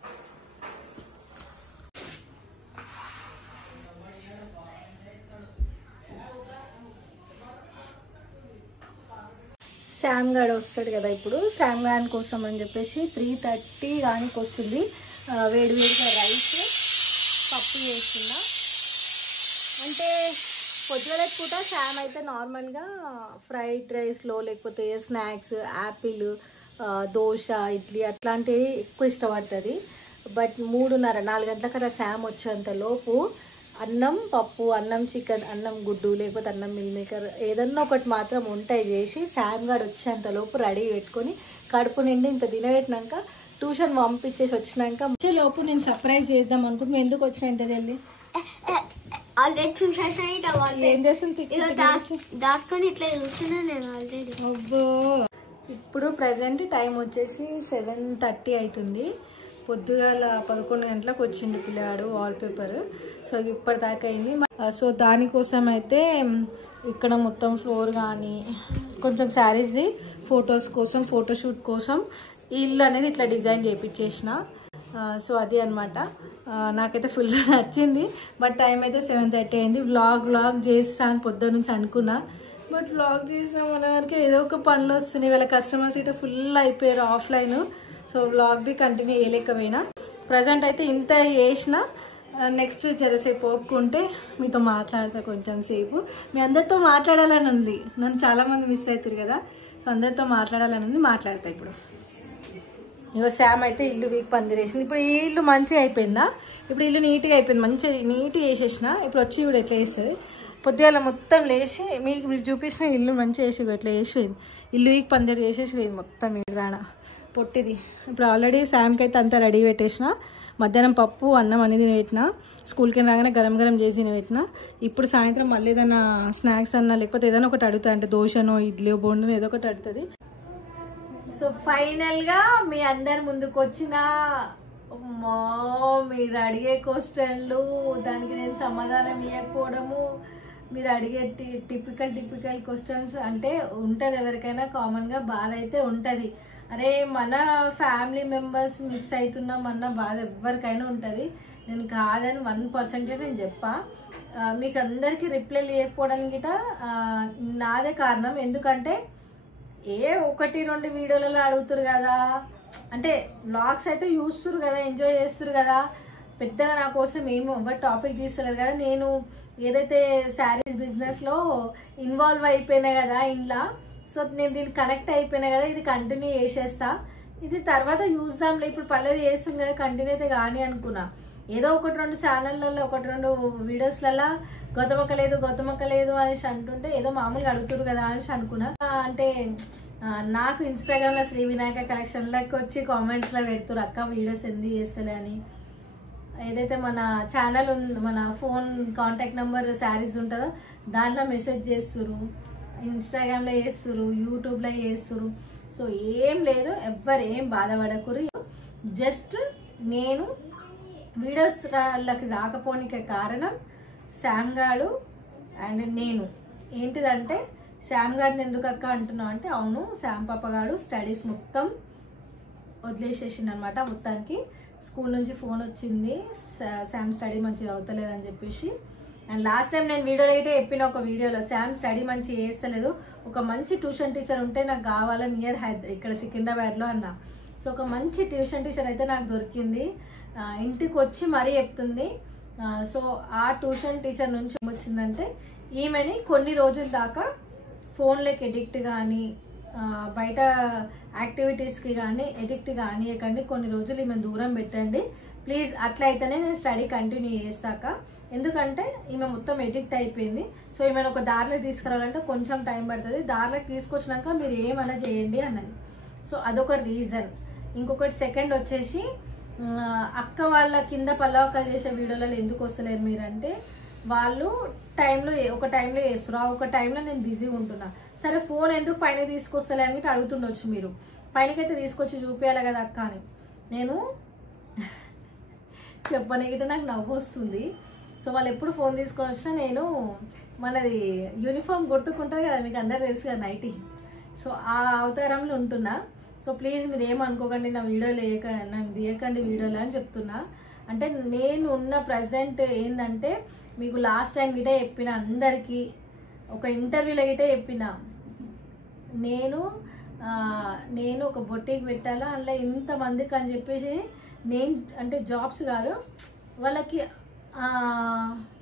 శామ్ గాడ్ వస్తాడు కదా, ఇప్పుడు శామ్ గాడ్ కోసం అని చెప్పేసి 3:30 దానికి వస్తుంది. వేడివేడిగా రైస్ పప్పు చేస్తున్నా. అంటే పొద్దుగల పూట శామ్ అయితే నార్మల్గా ఫ్రైడ్ రైస్లో లేకపోతే స్నాక్స్, యాపిల్, దోశ, ఇడ్లీ అట్లాంటివి ఎక్కువ ఇష్టపడుతుంది. బట్ 3:30-4 గంటలకల్లా శామ్ వచ్చేంత లోపు అన్నం పప్పు, అన్నం చికెన్, అన్నం గుడ్డు లేకపోతే అన్నం మిల్ మేకర్ ఏదన్నా ఒకటి మాత్రం వంటాయి చేసి శామ్ గాడు వచ్చేంత లోపు రెడీ పెట్టుకొని కడుపు నిండి ఇంత తినబెట్టినాక ట్యూషన్ పంపించేసి వచ్చినాక వచ్చేలోపు నేను సర్ప్రైజ్ చేద్దాం అనుకుంటున్నాను. ఎందుకు వచ్చినా ఇంత జల్దీ ఏం చేస్తుంది దాచుకొని ఇట్లా చూస్తున్నా నేను ఆల్రెడీ. అబ్బో ఇప్పుడు ప్రజెంట్ టైం వచ్చేసి 7:30 అవుతుంది. పొద్దుగాల 11 గంటలకు వచ్చిండు పిల్లగాడు వాల్పేపర్. సో ఇప్పటిదాకా అయింది. సో దానికోసం అయితే ఇక్కడ మొత్తం ఫ్లోర్ కానీ కొంచెం శారీస్ది ఫొటోస్ కోసం, ఫోటోషూట్ కోసం ఈ ఇల్లు అనేది ఇట్లా డిజైన్ చేయించేసిన. సో అది అనమాట. నాకైతే ఫుల్ నచ్చింది. బట్ టైం అయితే 7:30 అయింది. వ్లాగ్ చేస్తాను పొద్దున్న నుంచి అనుకున్నా, బట్ వ్లాగ్ చేసాం మన వరకు ఏదో ఒక పనులు వస్తున్నాయి. వాళ్ళ కస్టమర్స్ అయితే ఫుల్ అయిపోయారు ఆఫ్లైన్. సో వ్లాగ్ బి కంటిన్యూ చేయలేకపోయినా. ప్రజెంట్ అయితే ఇంత చేసిన. నెక్స్ట్ జరసేపు ఒప్పుకుంటే మీతో మాట్లాడతా కొంచెం సేపు. మీ అందరితో మాట్లాడాలని ఉంది. నన్ను చాలామంది మిస్ అవుతారు కదా, అందరితో మాట్లాడాలని ఉంది. మాట్లాడతా ఇప్పుడు. ఇగో శామ్ అయితే ఇల్లు వీక్ పందిరేసింది. ఇప్పుడు ఈ ఇల్లు మంచిగా అయిపోయిందా? ఇప్పుడు ఇల్లు నీట్గా అయిపోయింది, మంచిగా నీట్గా వేసేసిన. ఇప్పుడు వచ్చి ఇప్పుడు ఎట్లా వేస్తుంది, పొద్దుగాల మొత్తం లేచి మీరు చూపించిన ఇల్లు మంచిగా వేసి ఎట్లా వేసిపోయింది. ఇల్లు వీక్ పందిరి చేసేసి పోయింది మొత్తం దాన పొట్టిది. ఇప్పుడు ఆల్రెడీ శామ్కి అయితే అంతా రెడీ పెట్టేసిన. మధ్యాహ్నం పప్పు అన్నం అన్ని తినబెట్టిన. స్కూల్కి రాగానే గరం చేసి తినబెట్టిన. ఇప్పుడు సాయంత్రం మళ్ళీ ఏదైనా స్నాక్స్ అన్నా లేకపోతే ఏదైనా ఒకటి అడుగుతా, అంటే దోశనో ఇడ్లీ బోండనో ఏదో ఒకటి అడుగుతుంది. సో ఫైనల్గా మీ అందరి ముందుకు వచ్చిన మీరు అడిగే క్వశ్చన్లు, దానికి నేను సమాధానం ఇవ్వకపోవడము, మీరు అడిగే టిపికల్ క్వశ్చన్స్ అంటే ఉంటుంది. ఎవరికైనా కామన్గా బాధ అయితే ఉంటుంది. అరే మన ఫ్యామిలీ మెంబర్స్ మిస్ అవుతున్నాం అన్న బాధ ఎవరికైనా ఉంటుంది. నేను కాదని 1% నేను చెప్పా. మీకు అందరికీ రిప్లై ఇవ్వకపోవడానికి నాదే కారణం. ఎందుకంటే 1-2 వీడియోలలో అడుగుతారు కదా, అంటే వ్లాగ్స్ అయితే చూస్తురు కదా, ఎంజాయ్ చేస్తురు కదా, పెద్దగా నా కోసం ఏమో ఎవరు టాపిక్ తీస్తలేరు కదా. నేను ఏదైతే శారీస్ బిజినెస్లో ఇన్వాల్వ్ అయిపోయినా కదా ఇంట్లో, సో నేను దీనికి కనెక్ట్ అయిపోయినా కదా, ఇది కంటిన్యూ చేసేస్తా. ఇది తర్వాత చూద్దాంలే, ఇప్పుడు పల్లవి చేస్తుంది కదా, కంటిన్యూ అయితే కానీ అనుకున్నా. ఏదో 1-2 ఛానళ్ళల్లో 1-2 వీడియోస్లలో గొతమక్క లేదు అనేసి అంటుంటే ఏదో మామూలుగా అడుగుతురు కదా అనేసి అనుకున్నా. అంటే నాకు ఇన్స్టాగ్రామ్లో శ్రీ వినాయక కలెక్షన్లకు వచ్చి కామెంట్స్లో పెడుతురు, అక్క వీడియోస్ ఎందుకు చేస్తలే అని. ఏదైతే మన ఛానల్ ఉంది, మన ఫోన్ కాంటాక్ట్ నెంబర్ శారీస్ ఉంటుందో దాంట్లో మెసేజ్ చేస్తురు, ఇన్స్టాగ్రామ్లో చేస్తురు, యూట్యూబ్లో చేస్తురు. సో ఏం లేదు, ఎవ్వరు ఏం బాధపడకురు. జస్ట్ నేను వీడియోస్లకి రాకపోనికి కారణం శామ్ గాడు అండ్ నేను. ఏంటిదంటే శామ్ గాడిని ఎందుకు అక్క అంటున్నావు అంటే, అవును శామ్ పాపగాడు స్టడీస్ మొత్తం వదిలేసేసిండు అనమాట. మొత్తానికి స్కూల్ నుంచి ఫోన్ వచ్చింది, శామ్ స్టడీ మంచిగా అవుతలేదని చెప్పేసి. అండ్ లాస్ట్ టైం నేను వీడియోలో అయితే చెప్పిన, ఒక వీడియోలో శామ్ స్టడీ మంచిగా చేస్తలేదు, ఒక మంచి ట్యూషన్ టీచర్ ఉంటే నాకు కావాలని నియర్ ఇక్కడ సికింద్రాబాద్లో అన్న. సో ఒక మంచి ట్యూషన్ టీచర్ అయితే నాకు దొరికింది, ఇంటికి వచ్చి మరీ చెప్తుంది. సో ఆ ట్యూషన్ టీచర్ నుంచి వచ్చిందంటే ఈమెని కొన్ని రోజుల దాకా ఫోన్లోకి ఎడిక్ట్ కానీ బయట యాక్టివిటీస్కి కానీ ఎడిక్ట్ కానియకండి, కొన్ని రోజులు ఈమెను దూరం పెట్టండి ప్లీజ్. అట్లా అయితేనే నేను స్టడీ కంటిన్యూ చేస్తాక, ఎందుకంటే ఈమె మొత్తం ఎడిక్ట్ అయిపోయింది. సో ఈమెను ఒక దారిలోకి తీసుకురావాలంటే కొంచెం టైం పడుతుంది, దారిలోకి తీసుకొచ్చినాక మీరు ఏమైనా చేయండి అన్నది. సో అదొక రీజన్. ఇంకొకటి సెకండ్ వచ్చేసి, అక్క వాళ్ళ కింద పల్లవక్కలు చేసే వీడియోలలో ఎందుకు వస్తలేరు మీరంటే, వాళ్ళు ఒక టైంలో చేస్తారు, ఒక టైంలో నేను బిజీ ఉంటున్నా. సరే ఫోన్ ఎందుకు పైన తీసుకొస్తలే అని అడుగుతుండొచ్చు మీరు, పైనకైతే తీసుకొచ్చి చూపించాలి కదా అక్క అని. నేను చెప్పనగిట నాకు నవ్వు వస్తుంది. సో వాళ్ళు ఎప్పుడు ఫోన్ తీసుకొని వచ్చినా నేను మనది యూనిఫామ్ గుర్తుకుంటుంది కదా, మీకు అందరు తెలుసు కదా నైటీ, సో ఆ అవతారంలో ఉంటున్నా. సో ప్లీజ్ మీరు ఏమనుకోకండి, నా వీడియోలు నన్ను తీయకండి వీడియోలు అని చెప్తున్నా. అంటే నేను ఉన్న ప్రజెంట్ ఏంటంటే, మీకు లాస్ట్ టైం గిటే చెప్పిన అందరికీ, ఒక ఇంటర్వ్యూలో గిటే చెప్పిన, నేను ఒక బొట్టికి పెట్టాలా అందులో ఇంతమందికి అని చెప్పేసి, నేను అంటే జాబ్స్ కాదు వాళ్ళకి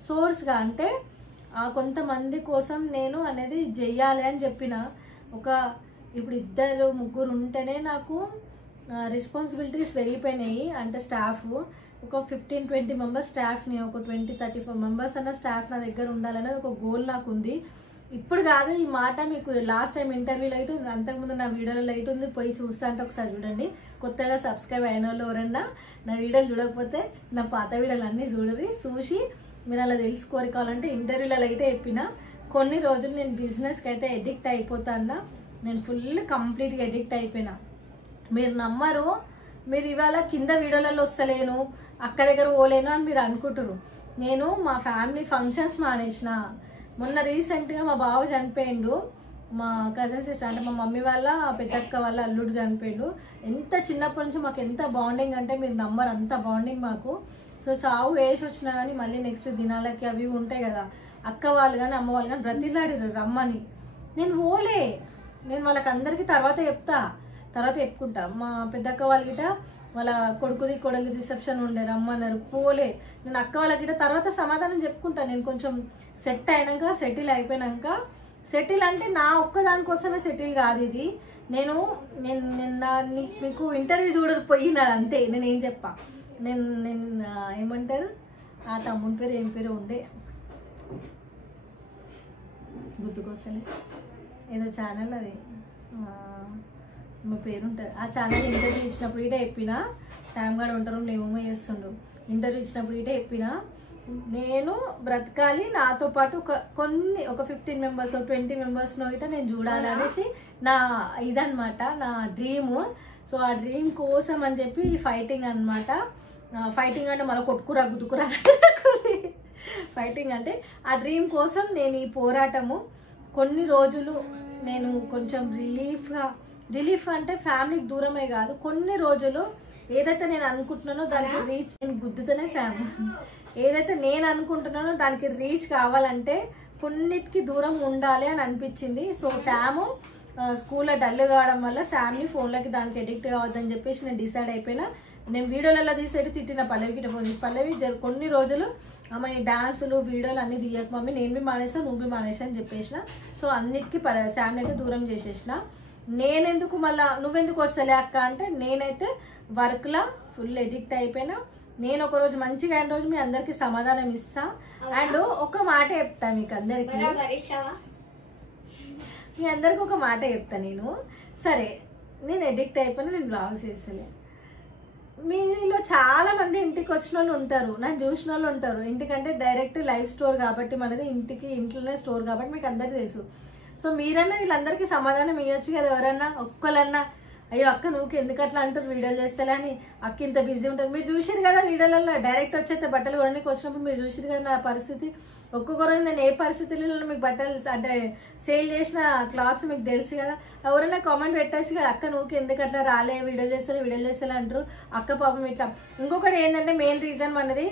సోర్స్గా, అంటే కొంతమంది కోసం నేను అనేది చెయ్యాలి అని చెప్పిన. ఇప్పుడు 2-3 ఉంటేనే నాకు రెస్పాన్సిబిలిటీస్ పెరిగిపోయినాయి. అంటే స్టాఫ్ ఒక 15-20 మెంబర్స్ స్టాఫ్ని, ఒక 20-35 మెంబర్స్ అన్న స్టాఫ్ నా దగ్గర ఉండాలనేది ఒక గోల్ నాకు ఉంది. ఇప్పుడు కాదు ఈ మాట, మీకు లాస్ట్ టైం ఇంటర్వ్యూలో అయితే ఉంది, అంతకుముందు నా వీడియోలో అయితే ఉంది, పోయి చూస్తా అంటే ఒకసారి చూడండి. కొత్తగా సబ్స్క్రైబ్ అయిన వాళ్ళు ఎవరన్నా నా వీడియోలు చూడకపోతే నా పాత వీడియోలు అన్నీ చూసి మీరు అలా తెలుసుకోవాలంటే ఇంటర్వ్యూలలో అయితే చెప్పిన. కొన్ని రోజులు నేను బిజినెస్కి అయితే ఎడిక్ట్ అయిపోతాను, నేను ఫుల్ కంప్లీట్గా ఎడిక్ట్ అయిపోయినా. మీరు నమ్మరు, మీరు ఇవాళ కింద వీడియోలలో వస్తలేను, అక్క దగ్గర పోలేను అని మీరు అనుకుంటారు. నేను మా ఫ్యామిలీ ఫంక్షన్స్ మానేసిన. మొన్న రీసెంట్గా మా బావ చనిపోయిండు, మా కజిన్ సిస్టర్ అంటే మా మమ్మీ వాళ్ళ పెద్దక్క వాళ్ళ అల్లుడు చనిపోయిండు. ఎంత చిన్నప్పటి నుంచి మాకు ఎంత బాండింగ్ అంటే మీరు నమ్మరు, అంత బాండింగ్ మాకు. సో చావు వేసి వచ్చినా కానీ మళ్ళీ నెక్స్ట్ దినాలకి అవి ఉంటాయి కదా, అక్క వాళ్ళు కానీ అమ్మ వాళ్ళు కానీ బ్రతిలాడిరు రమ్మని. నేను పోలే, నేను వాళ్ళకి అందరికీ తర్వాత చెప్పుకుంటా. మా పెద్దక్క వాళ్ళ గిట వాళ్ళ కొడుకుది కొడలి రిసెప్షన్ ఉండే రమ్మన్నారు, పోలే. నేను అక్క వాళ్ళ గిట తర్వాత సమాధానం చెప్పుకుంటా. నేను కొంచెం సెట్ అయినాక, సెటిల్ అయిపోయినాక, సెటిల్ అంటే నా ఒక్కదానికోసమే సెటిల్ కాదు ఇది. నేను మీకు ఇంటర్వ్యూ చూడరు పోయినారు అంతే. నేను ఏం చెప్పా, నేను ఏమంటారు ఆ తమ్ముని పేరు ఏం పేరు ఉండే గుర్తుకొస్తలే, ఏదో ఛానల్ అది మా పేరు ఉంటుంది. ఆ ఛానల్ ఇంటర్వ్యూ ఇచ్చినప్పుడు ఇటే చెప్పిన, శామ్ గారు ఉంటారు నేమో చేస్తుండు, ఇంటర్వ్యూ ఇచ్చినప్పుడు ఇటే చెప్పిన, నేను బ్రతకాలి నాతో పాటు ఒక 15 మెంబర్స్ 20 మెంబర్స్లో ఇట నేను చూడాలి అనేసి నా ఇదనమాట, నా డ్రీము. సో ఆ డ్రీమ్ కోసం అని చెప్పి ఫైటింగ్ అనమాట. ఫైటింగ్ అంటే మళ్ళీ కొట్టుకురా గుద్దుకురా ఫైటింగ్ అంటే ఆ డ్రీమ్ కోసం నేను ఈ పోరాటము కొన్ని రోజులు నేను కొంచెం రిలీఫ్ అంటే ఫ్యామిలీకి దూరమే కాదు, కొన్ని రోజులు ఏదైతే నేను అనుకుంటున్నానో దానికి రీచ్, నేను గుద్దుతూనే శామ్, ఏదైతే నేను అనుకుంటున్నానో దానికి రీచ్ కావాలంటే కొన్నిటికి దూరం ఉండాలి అని అనిపించింది. సో శాము స్కూల్లో డల్ కావడం వల్ల శామ్ని ఫోన్లోకి దానికి ఎడిక్ట్ కావద్దని చెప్పేసి నేను డిసైడ్ అయిపోయినా. నేను వీడియోలలో తీసేటి తిట్టిన పల్లవికి పోయింది. పల్లవి కొన్ని రోజులు అమ్మ డాన్సులు వీడియోలు అన్ని తీయక మమ్మీ, నేను బి మానేసా నువ్వు బి మానేసా అని చెప్పేసిన. సో అన్నిటికీ శామ్ని అయితే దూరం చేసేసిన. నేనెందుకు మళ్ళీ నువ్వెందుకు వస్తలే అక్క అంటే, నేనైతే వర్క్లో ఫుల్ ఎడిక్ట్ అయిపోయినా. నేను ఒక రోజు మంచిగా అయిన రోజు మీ అందరికి సమాధానం ఇస్తా. అండ్ ఒక మాట చెప్తా మీకు అందరికి, మీ అందరికి ఒక మాట చెప్తా. నేను సరే నేను ఎడిక్ట్ అయిపోయినా, నేను బ్లాగ్స్ చేస్తలే. మీలో చాలా మంది ఇంటికి వచ్చిన వాళ్ళు ఉంటారు, నన్ను చూసిన వాళ్ళు ఉంటారు. ఇంటికంటే డైరెక్ట్ లైవ్ స్టోర్ కాబట్టి మనది, ఇంట్లోనే స్టోర్ కాబట్టి మీకు అందరికీ తెలుసు. సో మీరన్నా వీళ్ళందరికీ సమాధానం ఇవ్వచ్చు కదా, ఎవరన్నా ఒక్కళ్ళన్నా. అయ్యో అక్క నువ్వు ఎందుకు అట్లా అంటారు వీడియోలు చేస్తలే అని, అక్క ఇంత బిజీ ఉంటుంది. మీరు చూసిరు కదా వీడియోలలో, డైరెక్ట్ వచ్చేస్తే బట్టలు కొనడానికి వచ్చినప్పుడు మీరు చూసిరు కదా నా పరిస్థితి. ఒక్కొక్కరు నేను ఏ పరిస్థితులలో మీకు బట్టలు అంటే సేల్ చేసిన క్లాత్స్ మీకు తెలుసు కదా. ఎవరైనా కామెంట్ పెట్టచ్చు కదా, అక్క నువ్వు ఎందుకు అట్లా రాలే వీడియోలు చేస్తలే అంటారు. అక్క పాపం ఇట్లా. ఇంకొకటి ఏంటంటే మెయిన్ రీజన్ మనది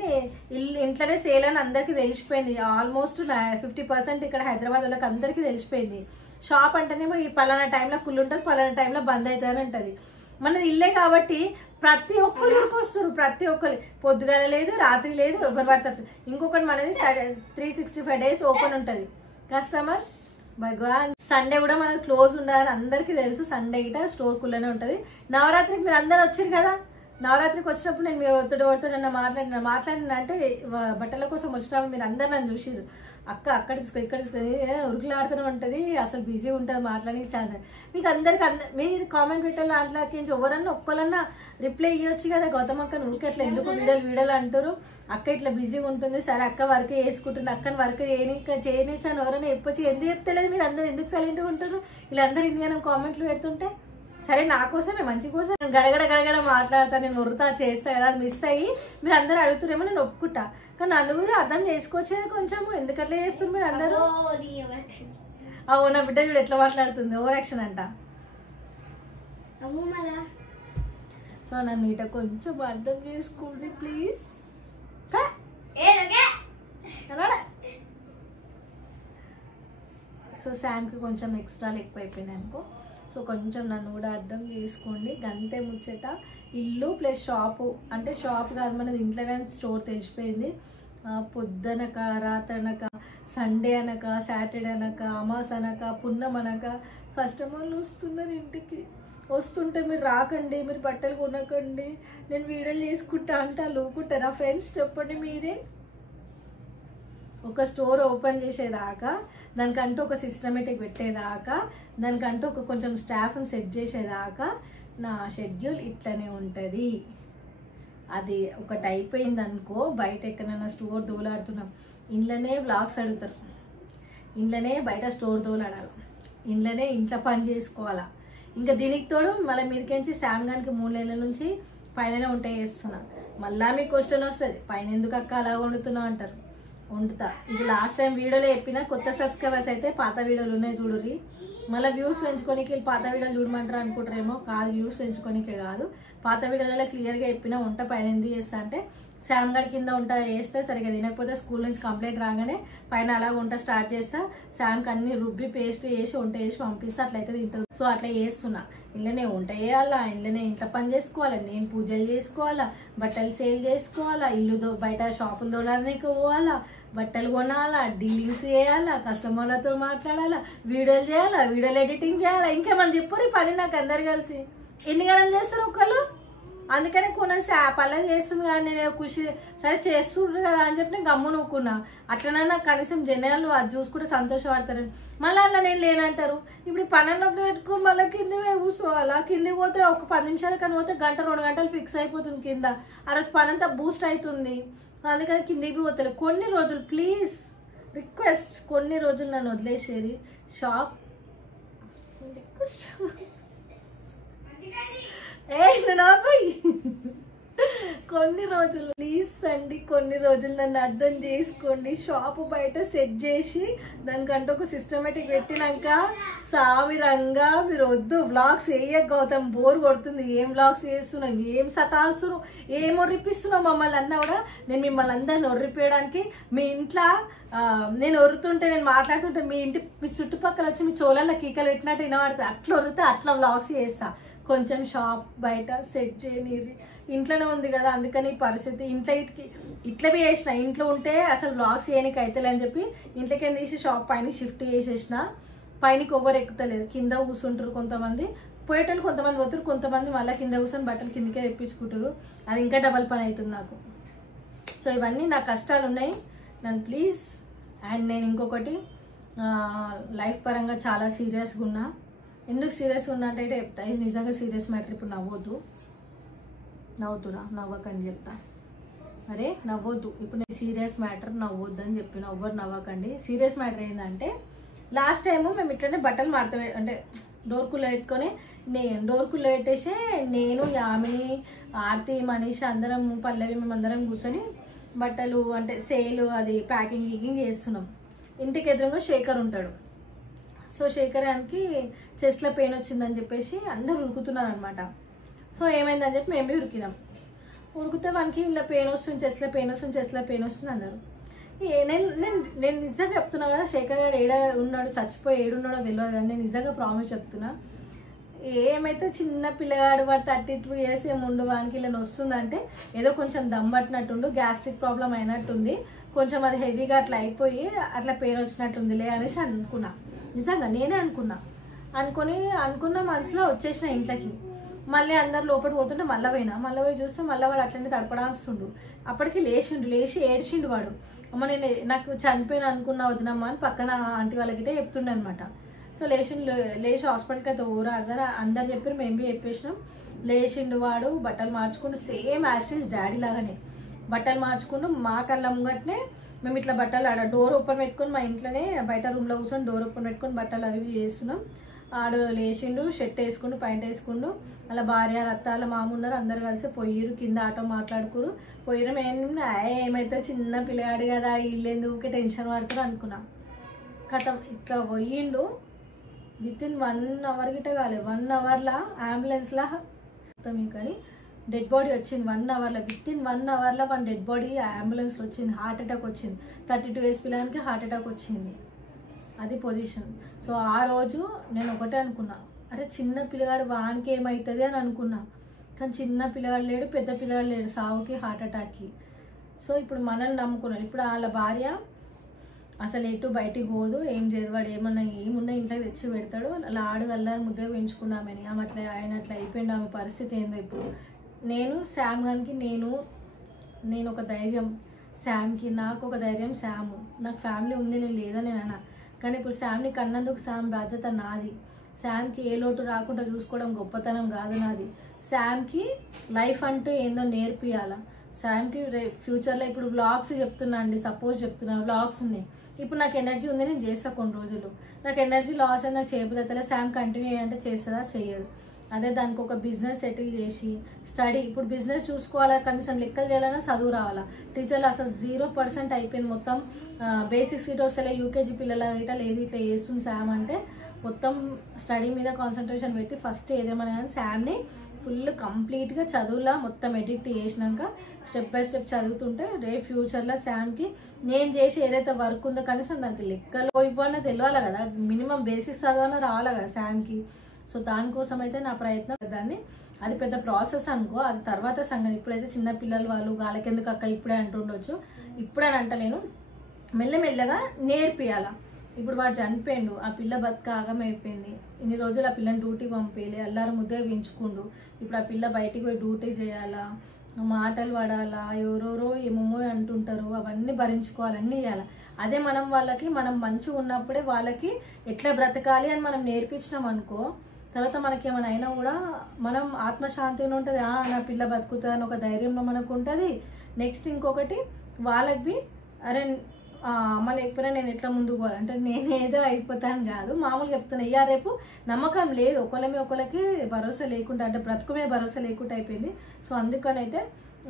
ఇంట్లోనే సేల్ అని అందరికీ తెలిసిపోయింది. ఆల్మోస్ట్ 50% ఇక్కడ హైదరాబాద్ వాళ్ళకి అందరికీ తెలిసిపోయింది. షాప్ అంటేనేమో ఈ పలానా టైంలో కుళ్ళు ఉంటుంది, పలానా టైంలో బంద్ అవుతారని ఉంటుంది. మనది ఇల్లే కాబట్టి ప్రతి ఒక్కరు వస్తారు, ప్రతి ఒక్కరు. పొద్దుగాల లేదు, రాత్రి లేదు, ఎవరు పడతారు. ఇంకొకటి మనది 365 days ఓపెన్ ఉంటుంది. కస్టమర్స్ భగవాన్ సండే కూడా మనది క్లోజ్ ఉండాలని అందరికీ తెలుసు. సండే గిట స్టోర్ కుల్లనే ఉంటుంది. నవరాత్రికి మీరు అందరు వచ్చారు కదా, నవరాత్రికి వచ్చినప్పుడు నేను మీ ఒత్తుడు మాట్లాడిన అంటే బట్టల కోసం వచ్చినప్పుడు మీరు అందరు నన్ను చూసిరు. అక్క అక్కడ చూసుకో ఇక్కడ చూసుకొని ఉరుకులాడుతూనే ఉంటుంది, అసలు బిజీ ఉంటుంది మాట్లాడడానికి ఛాన్స్. మీకు అందరికి మీరు కామెంట్ పెట్టాలి దాంట్లోకి ఎవరన్నా ఒక్కళ్ళన్నా రిప్లై ఇవ్వచ్చు కదా, గౌతమ్ అక్క నువ్వు అట్లా ఎందుకు వీడియోలు అంటారు, అక్క ఇట్లా బిజీగా ఉంటుంది. సరే అక్క వర్క్ చేసుకుంటుంది, అక్కని వర్క్ చేయనిచ్చాను ఎవరైనా చెప్పొచ్చు. ఎందుకు చెప్తలేదు మీరు అందరు, ఎందుకు సైలెంట్గా ఉంటారు? వీళ్ళందరూ ఇండియా కామెంట్లు పెడుతుంటే. సరే నా కోసమే మంచి కోసం నేను గడగడ మాట్లాడతా, నేను మొరుతా చేస్తా కదా, అది మిస్ అయ్యి మీరు అందరూ అడుగుతారేమో నేను ఒప్పుకుంటా. కానీ నలుగురు అర్థం చేసుకోవచ్చేది కొంచెం, ఎందుకట్లా చేస్తారు మీరు అందరూ. అవో నా బిడ్డ చూడు ఎట్లా మాట్లాడుతుంది, ఓవర్ యాక్షన్ అంట. సో నా మీట కొంచెం అర్థం చేసుకోండి ప్లీజ్. సో శామ్కి కొంచెం ఎక్స్ట్రాలు ఎక్కువైపోయినాయి అనుకో. సో కొంచెం నన్ను కూడా అర్థం చేసుకోండి. గంతే ముచ్చట. ఇల్లు ప్లస్ షాపు, అంటే షాప్ కాదు మనది ఇంట్లోనే స్టోర్ తెలిసిపోయింది. పొద్దునక రాత్రనక సండే అనక సాటర్డే అనక అమాస్ అనక పున్నం అనక కస్టమర్లు వస్తున్నారు ఇంటికి. వస్తుంటే మీరు రాకండి, మీరు బట్టలు కొనకండి, నేను వీడియోలు చేసుకుంటా అంటే లోకుంటారా ఫ్రెండ్స్ చెప్పండి మీరే. ఒక స్టోర్ ఓపెన్ చేసేదాకా, దానికంటూ ఒక సిస్టమేటిక్ పెట్టేదాకా, దానికంటూ ఒక కొంచెం స్టాఫ్ని సెట్ చేసేదాకా నా షెడ్యూల్ ఇట్లనే ఉంటుంది. అది ఒకటి అయిపోయింది అనుకో, బయట ఎక్కడైనా స్టోర్ దోలాడుతున్నాం, ఇంట్లోనే బ్లాగ్స్ అడుగుతారు, ఇంట్లోనే బయట స్టోర్ దోలాడాలి, ఇంట్లోనే ఇంట్లో పని చేసుకోవాలా. ఇంకా దీనికి తోడు మళ్ళీ మీదకించి శామ్ గానికి 3 నెలల నుంచి పైన వంట చేస్తున్నా. మళ్ళీ మీకు క్వశ్చన్ వస్తుంది, పైన ఎందుకు అక్క అలా వండుతున్నావు అంటారు. వండుతా. ఇది లాస్ట్ టైం వీడియోలో చెప్పిన. కొత్త సబ్స్క్రైబర్స్ అయితే పాత వీడియోలు ఉన్నాయి చూడుర్రి. మళ్ళీ వ్యూస్ పెంచుకోనికి పాత వీడియోలు చూడమంటారు అనుకుంటారేమో. కాదు, వ్యూస్ పెంచుకోనికే కాదు, పాత వీడియోలలో క్లియర్గా చెప్పిన వంట పైన ఎందుకు చేస్తా అంటే శామ్ గడి కింద వంట చేస్తే సరిగ్గా తినకపోతే స్కూల్ నుంచి కంప్లైంట్ రాగానే పైన అలా వంట స్టార్ట్ చేస్తా, శామ్కి అన్ని రుబ్బి పేస్ట్ చేసి వంట చేసి పంపిస్తే అట్లయితే తింటుంది. సో అట్లా చేస్తున్నా. ఇంట్లోనే వంట చేయాలా, ఇంట్లో పని చేసుకోవాలా, నేను పూజలు చేసుకోవాలా, బట్టలు సేల్ చేసుకోవాలా, ఇల్లు బయట షాపులు దొరడానికి పోవాలా, బట్టలు కొనాలా, డీలింగ్స్ చేయాలా, కస్టమర్లతో మాట్లాడాలా, వీడియోలు చేయాలా, వీడియోలు ఎడిటింగ్ చేయాలా, ఇంకేమని చెప్పారు ఈ పని నాకు అందరు కలిసి. ఎన్ని గణం చేస్తారు ఒకళ్ళు? అందుకనే కొనేసి పల్లె చేస్తుంది కానీ నేను ఖుషి సరే చేస్తుండ్రు కదా అని చెప్పి నేను గమ్ము నూకున్నా. అట్లనైనా కనీసం జనాలు అది చూసుకుంటే సంతోషపడతారు. మళ్ళీ అట్లా నేను లేనంటారు. ఇప్పుడు ఈ పని అన్నది పెట్టుకుని మళ్ళీ కింద కూర్చోవాలా, కిందికి పోతే ఒక 10 నిమిషాలు కానీ పోతే గంట 2 గంటలు ఫిక్స్ అయిపోతుంది కింద. ఆ రోజు పని అంతా బూస్ట్ అవుతుంది. అందుకని కిందికి పోతలేదు కొన్ని రోజులు. ప్లీజ్ రిక్వెస్ట్, కొన్ని రోజులు నన్ను వదిలేసేది షాప్ రిక్వెస్ట్. కొన్ని రోజులు ప్లీజ్ అండి, కొన్ని రోజులు నన్ను అర్థం చేసుకోండి. షాపు బయట సెట్ చేసి దానికంటే ఒక సిస్టమేటిక్ పెట్టినాక సావిరంగా మీరు వద్దు వ్లాగ్స్ గౌతమ్ బోర్ కొడుతుంది, ఏం వ్లాగ్స్ చేస్తున్నాం, ఏం సతాస్తున్నాం, ఏం ఒర్రిపిస్తున్నాం మమ్మల్ని అన్నా కూడా నేను మిమ్మల్ని అందరిని ఒర్రిపోయడానికి మీ ఇంట్లో నేను ఒరుతుంటే నేను మాట్లాడుతుంటే మీ చుట్టుపక్కల వచ్చి మీ చోళల్లో కీకలు పెట్టినట్టు వినబడుతుంది. అట్లా ఒరితే అట్లా వ్లాగ్స్ చేస్తా. కొంచెం షాప్ బయట సెట్ చేయని ఇంట్లోనే ఉంది కదా అందుకని పరిస్థితి. ఇట్లా చేసిన ఇంట్లో ఉంటే అసలు వ్లాగ్స్ చేయడానికి అవుతలే అని చెప్పి ఇంట్లోకి తీసి షాప్ పైన షిఫ్ట్ చేసేసిన. పైనకి ఎవరు ఎక్కుతలేదు, కింద కూర్చుంటారు కొంతమంది, పోయేటోళ్ళు కొంతమంది పోతారు, కొంతమంది మళ్ళీ కింద కూర్చొని బట్టలు కిందకే తెప్పించుకుంటారు. అది ఇంకా డబల్ పని అవుతుంది నాకు. సో ఇవన్నీ నా కష్టాలు ఉన్నాయి. నన్ను ప్లీజ్. అండ్ నేను ఇంకొకటి లైఫ్ పరంగా చాలా సీరియస్గా ఉన్నా. ఎందుకు సీరియస్గా ఉన్నా అంటే చెప్తా. ఇది నిజంగా సీరియస్ మ్యాటర్. ఇప్పుడు నవ్వుతురా నవ్వకండి చెప్తా. అరే నవ్వొద్దు, ఇప్పుడు నేను సీరియస్ మ్యాటర్ నవ్వొద్దు అని చెప్పిన. ఎవ్వరు నవ్వకండి. సీరియస్ మ్యాటర్ ఏంటంటే లాస్ట్ టైము మేము ఇట్లనే బట్టలు మారుతా అంటే డోర్కుల్లో పెట్టుకొని డోర్కుల్లో పెట్టేసి నేను యామిని ఆర్తి మనీష్ అందరం పల్లవి మేమందరం కూర్చొని బట్టలు అంటే సేల్ అది ప్యాకింగ్ చేస్తున్నాం. ఇంటికి ఎదురుగా శేఖర్ ఉంటాడు. సో శేఖరానికి చెస్ట్లో పెయిన్ వచ్చిందని చెప్పేసి అందరూ ఉరుకుతున్నారు అనమాట. సో ఏమైందని చెప్పి మేము ఉరికినాం. ఉరికితే వానికి ఇలా పెయిన్ వస్తుంది, చెస్ట్లో పెయిన్ వస్తుంది అన్నారు. నేను నిజంగా చెప్తున్నా కదా, శేఖర్ గారు ఉన్నాడు చచ్చిపోయి ఏడున్నాడో తెలియదు కానీ నేను నిజంగా ప్రామిస్ చెప్తున్నా. ఏమైతే చిన్న పిల్లగాడు వాడు 32 years ఏముండు వానికి ఇలా వస్తుందంటే ఏదో కొంచెం దమ్ పట్టినట్టుండు, గ్యాస్ట్రిక్ ప్రాబ్లం అయినట్టుంది, కొంచెం అది హెవీగా అట్లా అయిపోయి అట్లా పెయిన్ వచ్చినట్టుందిలే అనేసి అనుకున్నా. నిజంగా నేనే అనుకున్న మనసులో వచ్చేసిన ఇంట్లోకి. మళ్ళీ అందరు లోపలికి పోతుంటే మళ్ళీ పోయి చూస్తే మళ్ళీ వాడు అట్లనే తడపడాల్సిండు. అప్పటికి లేచి ఏడ్చిండు వాడు. అమ్మ నేను నాకు చనిపోయిన అనుకున్నా వదినమ్మ అని పక్కన ఆంటీ వాళ్ళకిటే చెప్తుండే అనమాట. సో లేచి హాస్పిటల్కి అయితే అందరు చెప్పారు, మేము బి చెప్పేసినాం. లేచిండు వాడు, బట్టలు మార్చుకుంటూ సేమ్ యాసిస్ డాడీ లాగానే బట్టలు మార్చుకుంటూ మా కళ్ళ ముంగట్నే మేము ఇట్లా బట్టలు ఆడ డోర్ ఓపెన్ పెట్టుకొని మా ఇంట్లోనే బయట రూమ్లో కూర్చొని డోర్ ఓపెన్ పెట్టుకొని బట్టలు అవి చేస్తున్నాం. ఆడు లేచిండు, షర్ట్ వేసుకుండు, ప్యాంట్ వేసుకుండు, అలా భార్య అత్తాల మామ ఉన్నారు, అందరు కలిసి పోయిరు. కింద ఆటో మాట్లాడుకురు పోయిరు. ఏమైతే చిన్న పిల్లగాడు కదా ఇల్లు ఎందుకు టెన్షన్ పడతారు అనుకున్నా. కథం ఇట్లా పోయిండు. వితిన్ 1 hour గిట్ట కాలేదు, 1 hourలో అంబులెన్స్లో కానీ డెడ్ బాడీ వచ్చింది. 1 hourలో వితిన్ 1 hourలో మన డెడ్ బాడీ అంబులెన్స్లో వచ్చింది. హార్ట్ అటాక్ వచ్చింది. 32 years పిల్లలకి హార్ట్ అటాక్ వచ్చింది. అది పొజిషన్. సో ఆ రోజు నేను ఒకటే అనుకున్నా, అరే చిన్న పిల్లగాడు వానికి ఏమవుతుంది అని అనుకున్నా. కానీ చిన్న పిల్లగాడు లేడు, పెద్ద పిల్లగాడు లేడు, సావుకి హార్ట్ అటాక్కి. సో ఇప్పుడు మనల్ని నమ్ముకున్నాడు. ఇప్పుడు వాళ్ళ భార్య అసలు ఎటు బయటికి పోదు, ఏం చేయదు, వాడు ఏమున్నా ఇంట్లోకి తెచ్చి పెడతాడు. అలా అల్లారి ముద్ద పెంచుకున్నామని ఆయన అట్లా అయిపోయింది. ఆమె పరిస్థితి ఏందో ఇప్పుడు. నేను శామ్ గానికి నేను ఒక ధైర్యం, శామ్కి నాకు ఒక ధైర్యం. నాకు ఫ్యామిలీ ఉంది, నేను లేదని నేను అన్నా. కానీ ఇప్పుడు శామ్ని కన్నందుకు శామ్ బాధ్యత నాది. శామ్కి ఏ లోటు రాకుండా చూసుకోవడం గొప్పతనం కాదు నాది. శామ్కి లైఫ్ అంటే ఏందో నేర్పియాల. శామ్కి ఫ్యూచర్లో ఇప్పుడు వ్లాగ్స్ చెప్తున్నా అండి, సపోజ్ చెప్తున్నా వ్లాగ్స్ ఉన్నాయి. ఇప్పుడు నాకు ఎనర్జీ ఉంది, నేను చేస్తా కొన్ని రోజులు. నాకు ఎనర్జీ లాస్ అయినా నాకు చేయబోతుందా, శామ్ కంటిన్యూ అయ్యంటే చేస్తుందా, చెయ్యదు. అదే దానికి ఒక బిజినెస్ సెటిల్ చేసి స్టడీ, ఇప్పుడు బిజినెస్ చూసుకోవాలా, కనీసం లెక్కలు చేయాలన్నా చదువు రావాలా. టీచర్లు అసలు 0% అయిపోయింది. మొత్తం బేసిక్ సీట్ వస్తలే, యూకేజీ పిల్లల ఇట్లా లేదు, ఇట్లా చేస్తుంది శామ్ అంటే మొత్తం స్టడీ మీద కాన్సన్ట్రేషన్ పెట్టి ఫస్ట్ ఏదేమన్నా కానీ శామ్ని ఫుల్ కంప్లీట్గా చదువులా మొత్తం ఎడిక్ట్ చేసినాక స్టెప్ బై స్టెప్ చదువుతుంటే రేపు ఫ్యూచర్లో శామ్కి నేను చేసి ఏదైతే వర్క్ ఉందో కనీసం దానికి లెక్కలో ఇవ్వాలన్నా తెలియాలి కదా, మినిమం బేసిక్స్ చదవాలన్నా రావాలి కదా శామ్కి. సో దానికోసం అయితే నా ప్రయత్నం. దాన్ని అది పెద్ద ప్రాసెస్ అనుకో, అది తర్వాత సంగతి. ఇప్పుడైతే చిన్న పిల్లలు వాళ్ళు గాలకెందుకు అక్క ఇప్పుడే అంటుండొచ్చు, ఇప్పుడే అని అంటలేను, మెల్లమెల్లగా నేర్పియాలా. ఇప్పుడు వాడు చనిపోయిండు, ఆ పిల్ల బతుక ఆగమైపోయింది, ఇన్ని రోజులు ఆ పిల్లని డ్యూటీకి పంపేయాలి, అల్లారు ముద్దే పెంచుకుండు. ఇప్పుడు ఆ పిల్ల బయటికి పోయి డ్యూటీ చేయాలా, మాటలు పడాలా, ఎవరెవరో ఏమేమో అంటుంటారు, అవన్నీ భరించుకోవాలి, అన్నీ చేయాలి. అదే మనం వాళ్ళకి మనం మంచిగా ఉన్నప్పుడే వాళ్ళకి ఎట్లా బ్రతకాలి అని మనం నేర్పించినాం అనుకో, తర్వాత మనకి ఏమైనా అయినా కూడా మనం ఆత్మశాంతిగా ఉంటుంది, నా పిల్ల బతుకుతుంది అని ఒక ధైర్యంలో మనకు ఉంటుంది. నెక్స్ట్ ఇంకొకటి వాళ్ళకి అరే అమ్మ లేకపోయినా నేను ఎట్లా ముందుకు పోవాలంటే నేను ఏదో అయిపోతాను కాదు, మామూలుగా చెప్తున్నా. ఇయ్యా రేపు నమ్మకం లేదు, ఒకళ్ళకి భరోసా లేకుండా, అంటే బ్రతుకుమే భరోసా లేకుండా అయిపోయింది. సో అందుకనైతే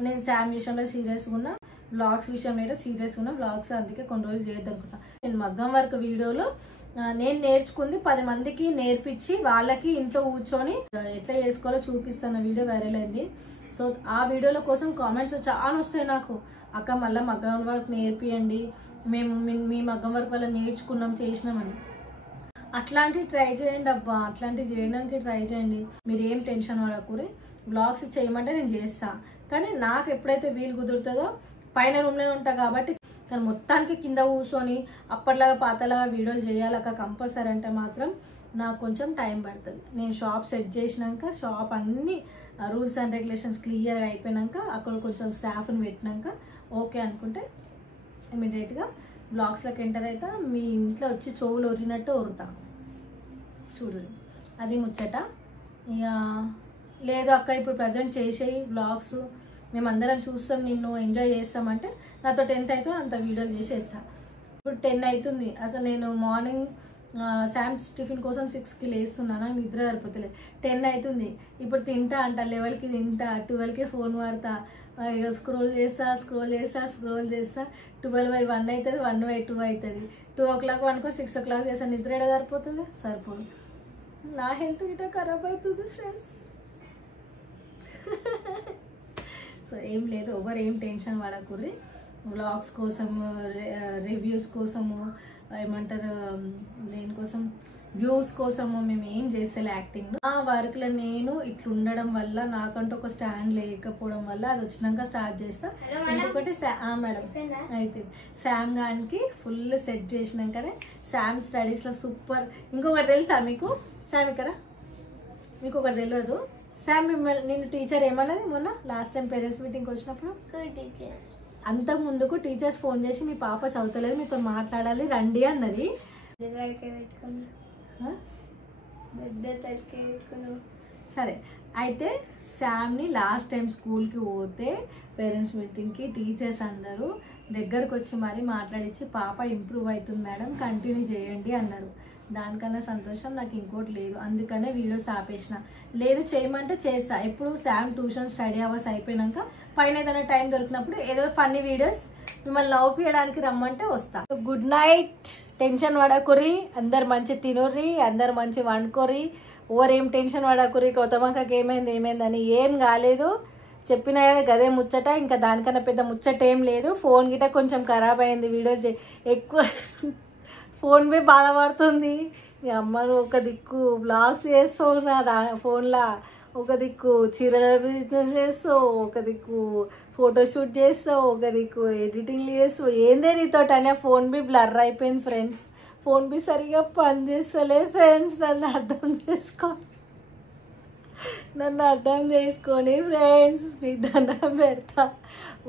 నేను శామ్ విషయంలో సీరియస్గా ఉన్నా, బ్లాగ్స్ విషయంలో అయితే సీరియస్గా ఉన్నా. బ్లాగ్స్ అందుకే కొన్ని రోజులు చేయొద్దు అనుకుంటా. నేను మగ్గం వర్క్ వీడియోలో నేను నేర్చుకుంది 10 మందికి నేర్పించి వాళ్ళకి ఇంట్లో కూర్చొని ఎట్లా చేసుకోవాలో చూపిస్తాను. వీడియో వైరల్ అయింది. సో ఆ వీడియోల కోసం కామెంట్స్ చాలా వస్తాయి నాకు, అక్క మళ్ళీ మగ్గం వర్క్ నేర్పియండి, మేము మీ మగ్గం వర్క్ వల్ల నేర్చుకున్నాం చేసినామని. అట్లాంటివి ట్రై చేయండి అబ్బా, అట్లాంటివి చేయడానికి ట్రై చేయండి. మీరు ఏం టెన్షన్ పడకూరి, బ్లాగ్స్ చేయమంటే నేను చేస్తా. కానీ నాకు ఎప్పుడైతే వీలు కుదురుతుందో, పైన రూమ్లోనే ఉంటా కాబట్టి, కానీ మొత్తానికి కింద కూర్చొని అప్పట్లాగా పాతలాగా వీడియోలు చేయాలక్క కంపల్సరీ అంటే మాత్రం నాకు కొంచెం టైం పడుతుంది. నేను షాప్ సెట్ చేసినాక, షాప్ అన్ని రూల్స్ అండ్ రెగ్యులేషన్స్ క్లియర్గా అయిపోయినాక, అక్కడ కొంచెం స్టాఫ్ని పెట్టినాక ఓకే అనుకుంటే ఇమీడియట్గా బ్లాగ్స్లోకి ఎంటర్ అవుతా. మీ ఇంట్లో వచ్చి చెవులు ఒరినట్టు ఒరుతాను చూడు, అది ముచ్చట. ఇక లేదు అక్క ఇప్పుడు ప్రజెంట్ చేసేయి బ్లాగ్స్, మేమందరం చూస్తాం, నిన్ను ఎంజాయ్ చేస్తామంటే నాతో 10th అయితే అంత వీడియోలు చేసేస్తా. ఇప్పుడు 10 అవుతుంది, అసలు నేను మార్నింగ్ శామ్స్ టిఫిన్ కోసం 6కి లేస్తున్నాను, నిద్ర సరిపోతలేదు. 10 అవుతుంది, ఇప్పుడు తింటా అంట, 11కి తింటా, 12కి ఫోన్ వాడతా, ఇక స్క్రోల్ చేస్తా 12/1 అవుతుంది, 1/2 అవుతుంది, 2 o'clock వండుకొని 6 o'clock చేస్తా. నిద్ర ఏడా సరిపోతుంది, సరిపోదు. నా హెల్త్ గిట్ట ఖరాబ్ అవుతుంది ఫ్రెండ్స్. సో ఏం లేదు, ఎవరు ఏం టెన్షన్ పడకూడదు. వ్లాగ్స్ కోసము, రివ్యూస్ కోసము, ఏమంటారు దేనికోసం, వ్యూస్ కోసము మేము ఏం చేస్తలే యాక్టింగ్. ఆ వర్క్లో నేను ఇట్లా ఉండడం వల్ల, నాకంటూ ఒక స్టాండ్ లేకపోవడం వల్ల అది వచ్చినాక స్టార్ట్ చేస్తా. ఇంకొకటి మేడం అయిపోయింది, శామ్ గానికి ఫుల్ సెట్ చేసినాకనే శామ్ స్టడీస్లో సూపర్. ఇంకొకటి తెలుసా మీకు, శామ్ ఇక్కడ మీకు ఒకటి తెలియదు, శామ్ మిమ్మల్ని నేను టీచర్ ఏమన్నది మొన్న లాస్ట్ టైం పేరెంట్స్ మీటింగ్కి వచ్చినప్పుడు, అంతకు ముందుకు టీచర్స్ ఫోన్ చేసి మీ పాప చదువుతలేదు, మీతో మాట్లాడాలి రండి అన్నది. సరే అయితే శామ్ని లాస్ట్ టైం స్కూల్కి పోతే పేరెంట్స్ మీటింగ్కి టీచర్స్ అందరూ దగ్గరకు వచ్చి మరీ మాట్లాడించి పాప ఇంప్రూవ్ అవుతుంది మేడం కంటిన్యూ చేయండి అన్నారు. దానికన్నా సంతోషం నాకు ఇంకోటి లేదు, అందుకనే వీడియోస్ ఆపేసిన. లేదు చేయమంటే చేస్తా. ఎప్పుడు శామ్ ట్యూషన్ స్టడీ అవర్స్ అయిపోయినాక పైన ఏదైనా టైం దొరికినప్పుడు ఏదో ఫన్నీ వీడియోస్ మిమ్మల్ని నవ్వుపియడానికి రమ్మంటే వస్తా. గుడ్ నైట్, టెన్షన్ పడకుర్రి, అందరు మంచి తినుర్రి, అందరు మంచి వండుకోర్రి, ఓవరేం టెన్షన్ పడకుర్రి, కొత్తమ్మకి ఏమైందని. ఏం కాలేదు, చెప్పిన గదే ముచ్చట, ఇంకా దానికన్నా పెద్ద ముచ్చట ఏం లేదు. ఫోన్ గిట్ట కొంచెం ఖరాబ్ అయింది, వీడియోస్ ఎక్కువ ఫోన్ పే బాధపడుతుంది. మీ అమ్మను ఒక దిక్కు బ్లాగ్స్ చేస్తావు నా ఫోన్లో, ఒక దిక్కు చీరల బిజినెస్ చేస్తావు, ఒక దిక్కు ఫోటోషూట్ చేస్తావు, ఒక దిక్కు ఎడిటింగ్లు చేస్తావు. ఏందే నీతోటి అనే ఫోన్ బి బ్లర్ అయిపోయింది ఫ్రెండ్స్. ఫోన్ బి సరిగా పనిచేస్తలేదు ఫ్రెండ్స్, నన్ను అర్థం చేసుకొని ఫ్రెండ్స్, మీ దండం పెడతా.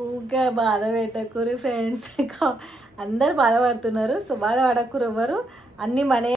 ఊరికే బాధ పెట్టకూరి ఫ్రెండ్స్, అందరు బాధపడుతున్నారు. సో బాధపడకూరు, ఎవరు అన్నీ మన